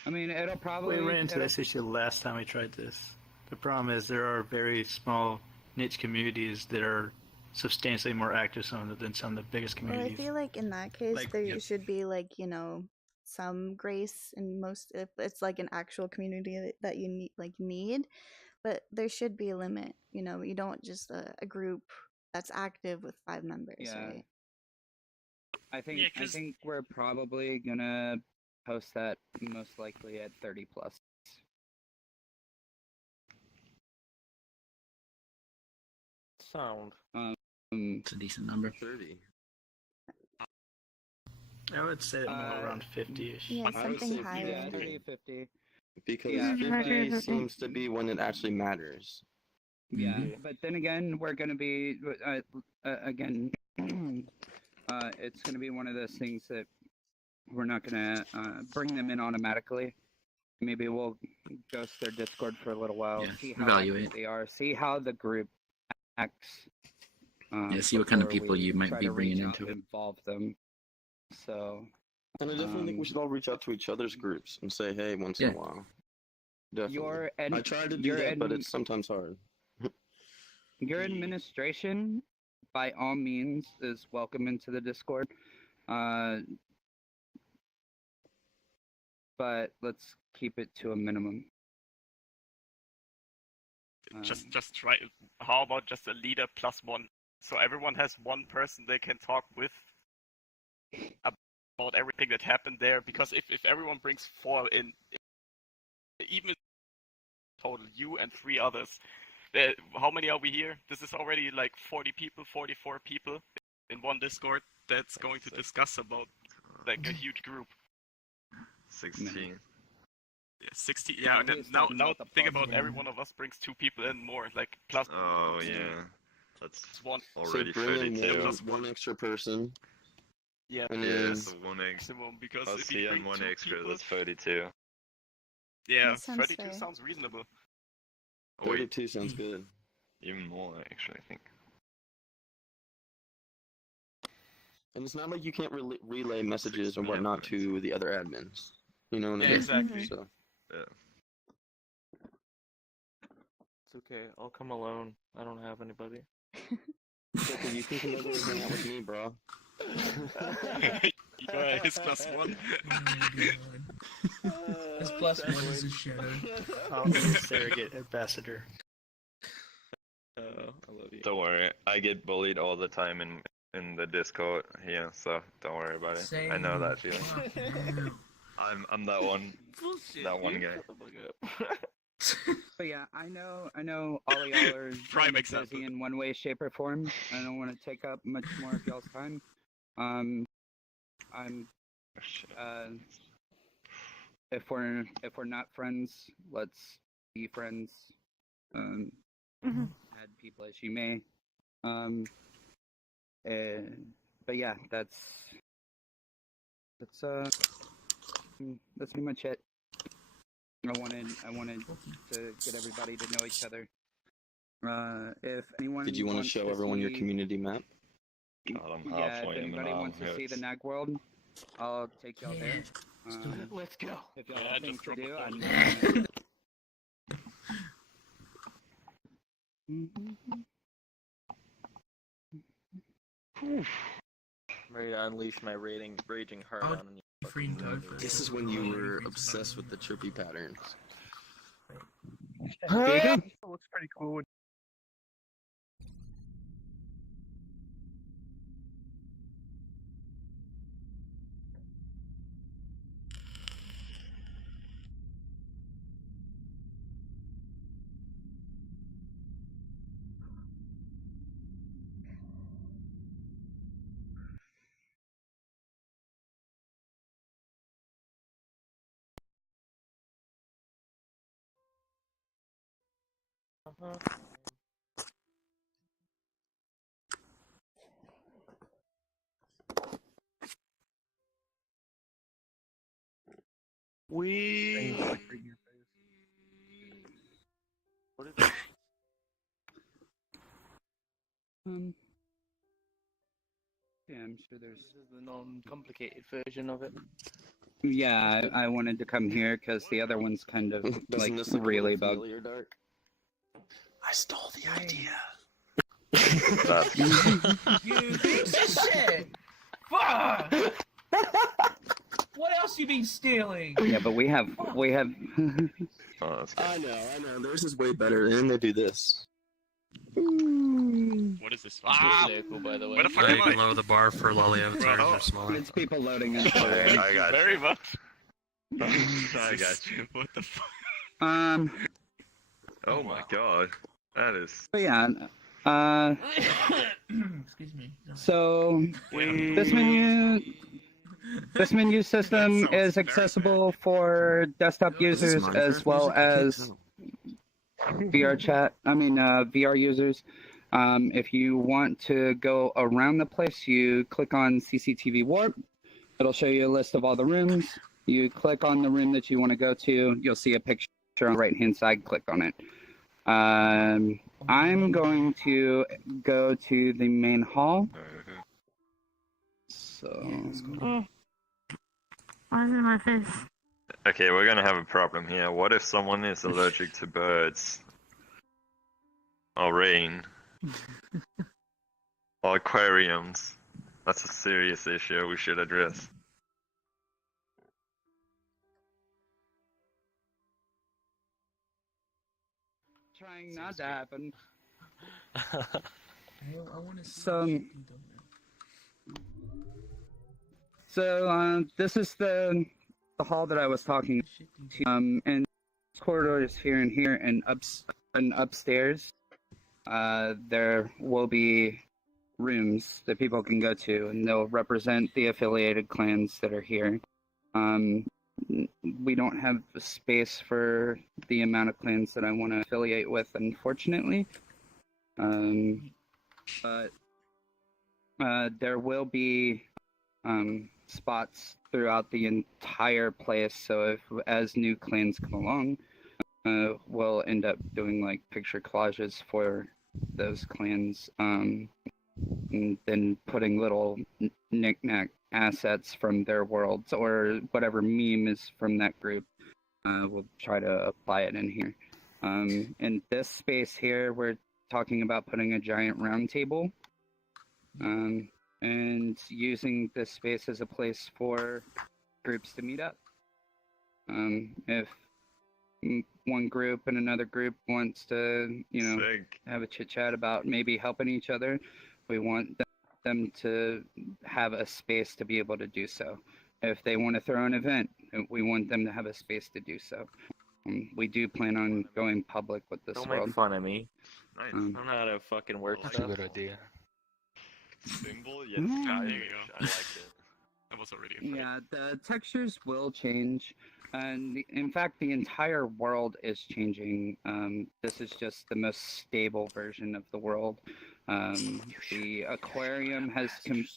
I mean, it'll probably. We ran into this issue last time we tried this. The problem is there are very small niche communities that are substantially more active than some of the biggest Well, I communities. feel like in that case, Like, there yeah. should be like, you know, some grace in most, if it's like an actual community that you need, but there should be a limit. You know, you don't just a group that's active with 5 members, Yeah. right? I think we're probably gonna post that most likely at 30 plus. Sound. It's a decent number. 30. I would say more around 50-ish. Yeah, I would something say higher. 30, 50. Because Yeah. 50 seems to be when it actually matters. Yeah, but then again, we're gonna be again. It's gonna be one of those things that we're not gonna bring them in automatically. Maybe we'll ghost their Discord for a little while, Yeah, see how evaluate. active they are, see how the group acts. Yeah, see what kind of before people we you might try be to bringing reach out into it. and involve them. So. And I definitely think we should all reach out to each other's groups and say, hey, once in a while. Definitely. I tried to do that, but it's sometimes hard. Your administration, by all means, is welcome into the Discord. But let's keep it to a minimum. Just try. How about just a leader plus 1? So everyone has 1 person they can talk with about everything that happened there. Because if everyone brings 4 in, even total, you and 3 others, how many are we here? This is already like 40 people, 44 people in one Discord that's going to discuss about like a huge group. 16. Yeah, 60. Yeah, and then now think about every one of us brings 2 people in more, like plus. Oh yeah, that's 1. already so bring in 32. one extra person. Yeah, And Yeah, then, so one maximum because I'll if see you and bring one two extra, people, that's 32. yeah, That sounds 32 fair. sounds reasonable. Oh, wait, 32 sounds good. even more actually, I think. And it's not like you can't relay messages or whatnot to the other admins. You know what I Yeah, mean? exactly. So, Yeah. It's okay. I'll come alone. I don't have anybody. it's okay, you can come over and hang out with me, bro. You got his +1. His +1 is a shadow. I'll be your surrogate ambassador. I love you. Don't worry, I get bullied all the time in the Discord here, so don't worry about it. I know that feeling. I'm that one. Bullshit, That one dude. guy. Shut the fuck up. But yeah, I know all of y'all are Prime busy example. in one way, shape, or form. I don't want to take up much more of y'all's time. I'm if we're not friends, let's be friends. Add people as you may. But yeah, that's pretty much it. I wanted to get everybody to know each other. If anyone Did you want to wants show everyone your see- community map? God, I'm Yeah, if halfway in anybody and wants to see the Nag World, I'll take y'all there. Let's go. If y'all Yeah, have things just to drop do, a I'm Ready to unleash my raging heart Oh, on you. free and go for This is when you were obsessed with the trippy patterns. It looks pretty cool. We. What is it? Yeah, I'm sure there's. This is the non-complicated version of it. Yeah, I wanted to come here because the other one's kind of Doesn't like this look really a little bugged. familiar, Dark? I stole the idea. You piece of shit! Fuck! What else you been stealing? Yeah, but we have. Oh, I know. Theirs is way better, and then they do this. What is this? Ah! Circle, by the way. Where the fuck am You I? can lower the bar for lolly avatars Bro. or smaller. It's people loading in. Okay, I got Very you. much. I got you. What the fuck? Oh my god. That is. But yeah. Excuse me. So this menu system is accessible for desktop users as well as VR chat. VR users. If you want to go around the place, you click on CCTV Warp. It'll show you a list of all the rooms. You click on the room that you want to go to. You'll see a picture on the right-hand side. Click on it. I'm going to go to the main hall. So. Why is it in my face? Okay, we're gonna have a problem here. What if someone is allergic to birds? Or rain? Or aquariums? That's a serious issue we should address. Trying not to happen. I want to So this is the hall that I was talking to. And corridors here and here and upstairs. There will be rooms that people can go to, and they'll represent the affiliated clans that are here. We don't have space for the amount of clans that I want to affiliate with, unfortunately. But there will be spots throughout the entire place. So if as new clans come along, we'll end up doing like picture collages for those clans, and then putting little knick-knack assets from their worlds or whatever meme is from that group. We'll try to apply it in here. In this space here, we're talking about putting a giant round table, and using this space as a place for groups to meet up. If one group and another group wants to, have a chit chat about maybe helping each other, we want them to have a space to be able to do so. If they want to throw an event, we want them to have a space to do so. We do plan on going public with this Don't world. make fun of me. Nice. I'm not a fucking work That's stuff. a good idea. Symbol, yes, Mm. there you go. I like it. That was already a Yeah, the textures will change. And in fact, the entire world is changing. This is just the most stable version of the world. The aquarium has... Should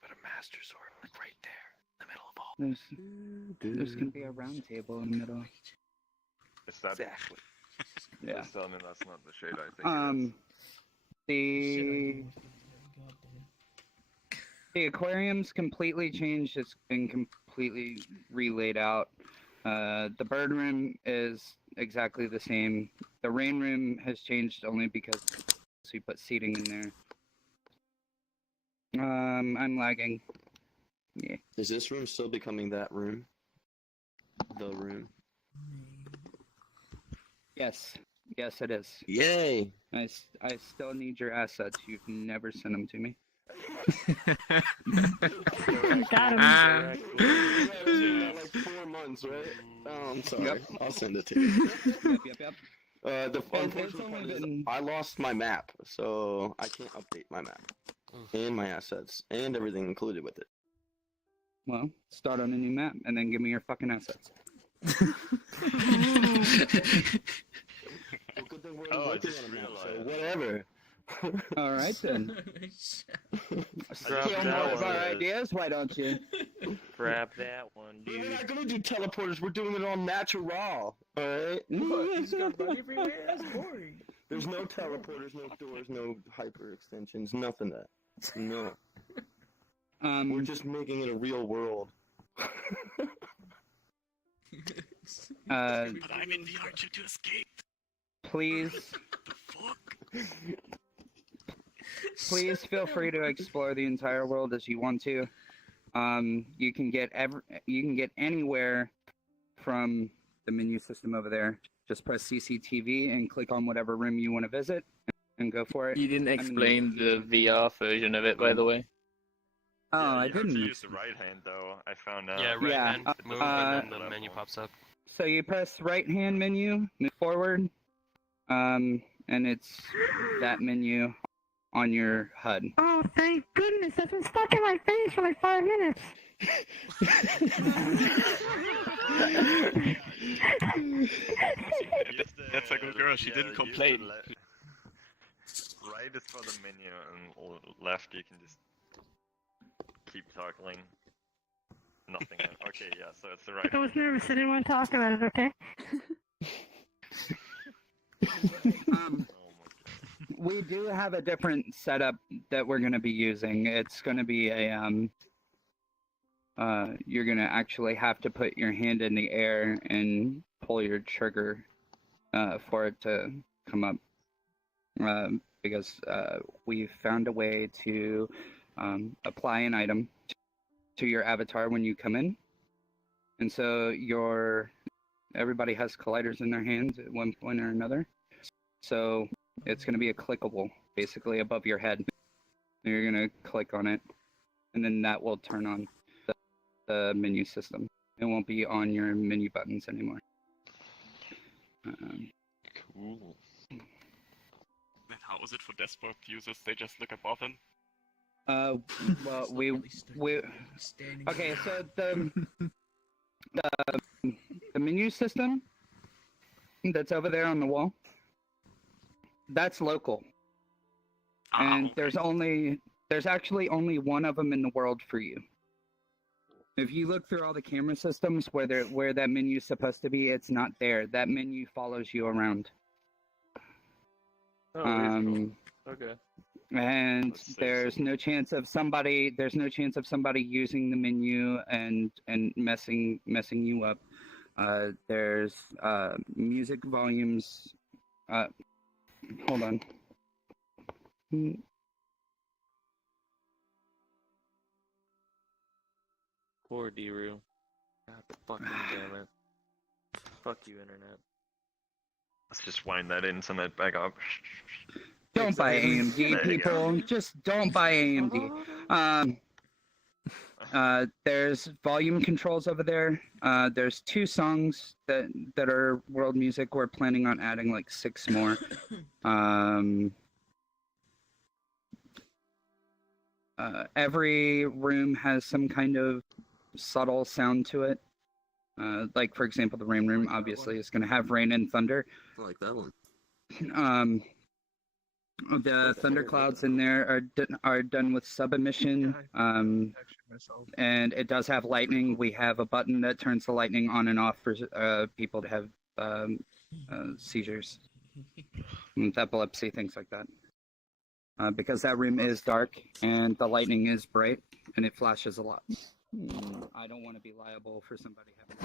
put a master sword like right there, in the middle of all. There's going to be a round table in the middle. Is that exactly? Yeah. Please tell me that's not the shade I think The aquarium's completely changed. It's been completely relaid out. The bird room is exactly the same. The rain room has changed only because we put seating in there. I'm lagging. Yeah. Is this room still becoming that room? The room. Yes. Yes, it is. Yay! I still need your assets. You've never sent them to me. Got him. Like 4 months, right? Oh, I'm sorry. Yep. I'll send it to you. Yep. The unfortunate part is I lost my map, so I can't update my map and my assets and everything included with it. Well, start on a new map and then give me your fucking assets. I just realized. Whatever. All right then. Steal more of our ideas, why don't you? Grab that one, We're dude. not gonna do teleporters. We're doing it all natural. All right. He's got money everywhere. That's boring. There's no teleporters, no doors, no hyper extensions, nothing of that. No. We're just making it a real world. But I'm in the archer to escape. Please. The fuck? Please feel free to explore the entire world as you want to. You can get anywhere from the menu system over there. Just press CCTV and click on whatever room you want to visit and go for it. You didn't explain the VR version of it, by the way. Oh, Yeah, I you have to didn't. use the right hand though. I found out. Yeah, right Yeah, hand, move, and then the menu pops up. So you press right hand menu, move forward, and it's that menu on your HUD. Oh, thank goodness. That's been stuck in my face for like 5 minutes. That's a good girl. She didn't complain. Right is for the menu, and left you can just keep talking. Nothing. Okay, yeah. So it's the right. I was nervous. I didn't want to talk about it, okay? We do have a different setup that we're going to be using. It's going to be a you're going to actually have to put your hand in the air and pull your trigger for it to come up, because we found a way to apply an item to your avatar when you come in, and so everybody has colliders in their hands at one point or another. So it's going to be a clickable, basically above your head. You're going to click on it, and then that will turn on the menu system. It won't be on your menu buttons anymore. Cool. Then how is it for desktop users? They just look above them? Well, we okay. So the menu system that's over there on the wall, that's local, and there's only There's actually only one of them in the world for you. If you look through all the camera systems where that menu is supposed to be, it's not there. That menu follows you around. Oh, okay. And there's no chance of somebody using the menu and messing you up. There's music volumes. Hold on. Poor D-Roo. God fucking damn it. Fuck you, internet. Let's just wind that internet back up. Don't buy AMD, people. Just don't buy AMD. There's volume controls over there. There's 2 songs that are world music. We're planning on adding like 6 more. Every room has some kind of subtle sound to it. Like for example, the rain room obviously is going to have rain and thunder. I like that one. The thunderclouds in there are done with sub-emission, and it does have lightning. We have a button that turns the lightning on and off for people to have seizures, and epilepsy, things like that. Because that room is dark and the lightning is bright and it flashes a lot. I don't want to be liable for somebody having.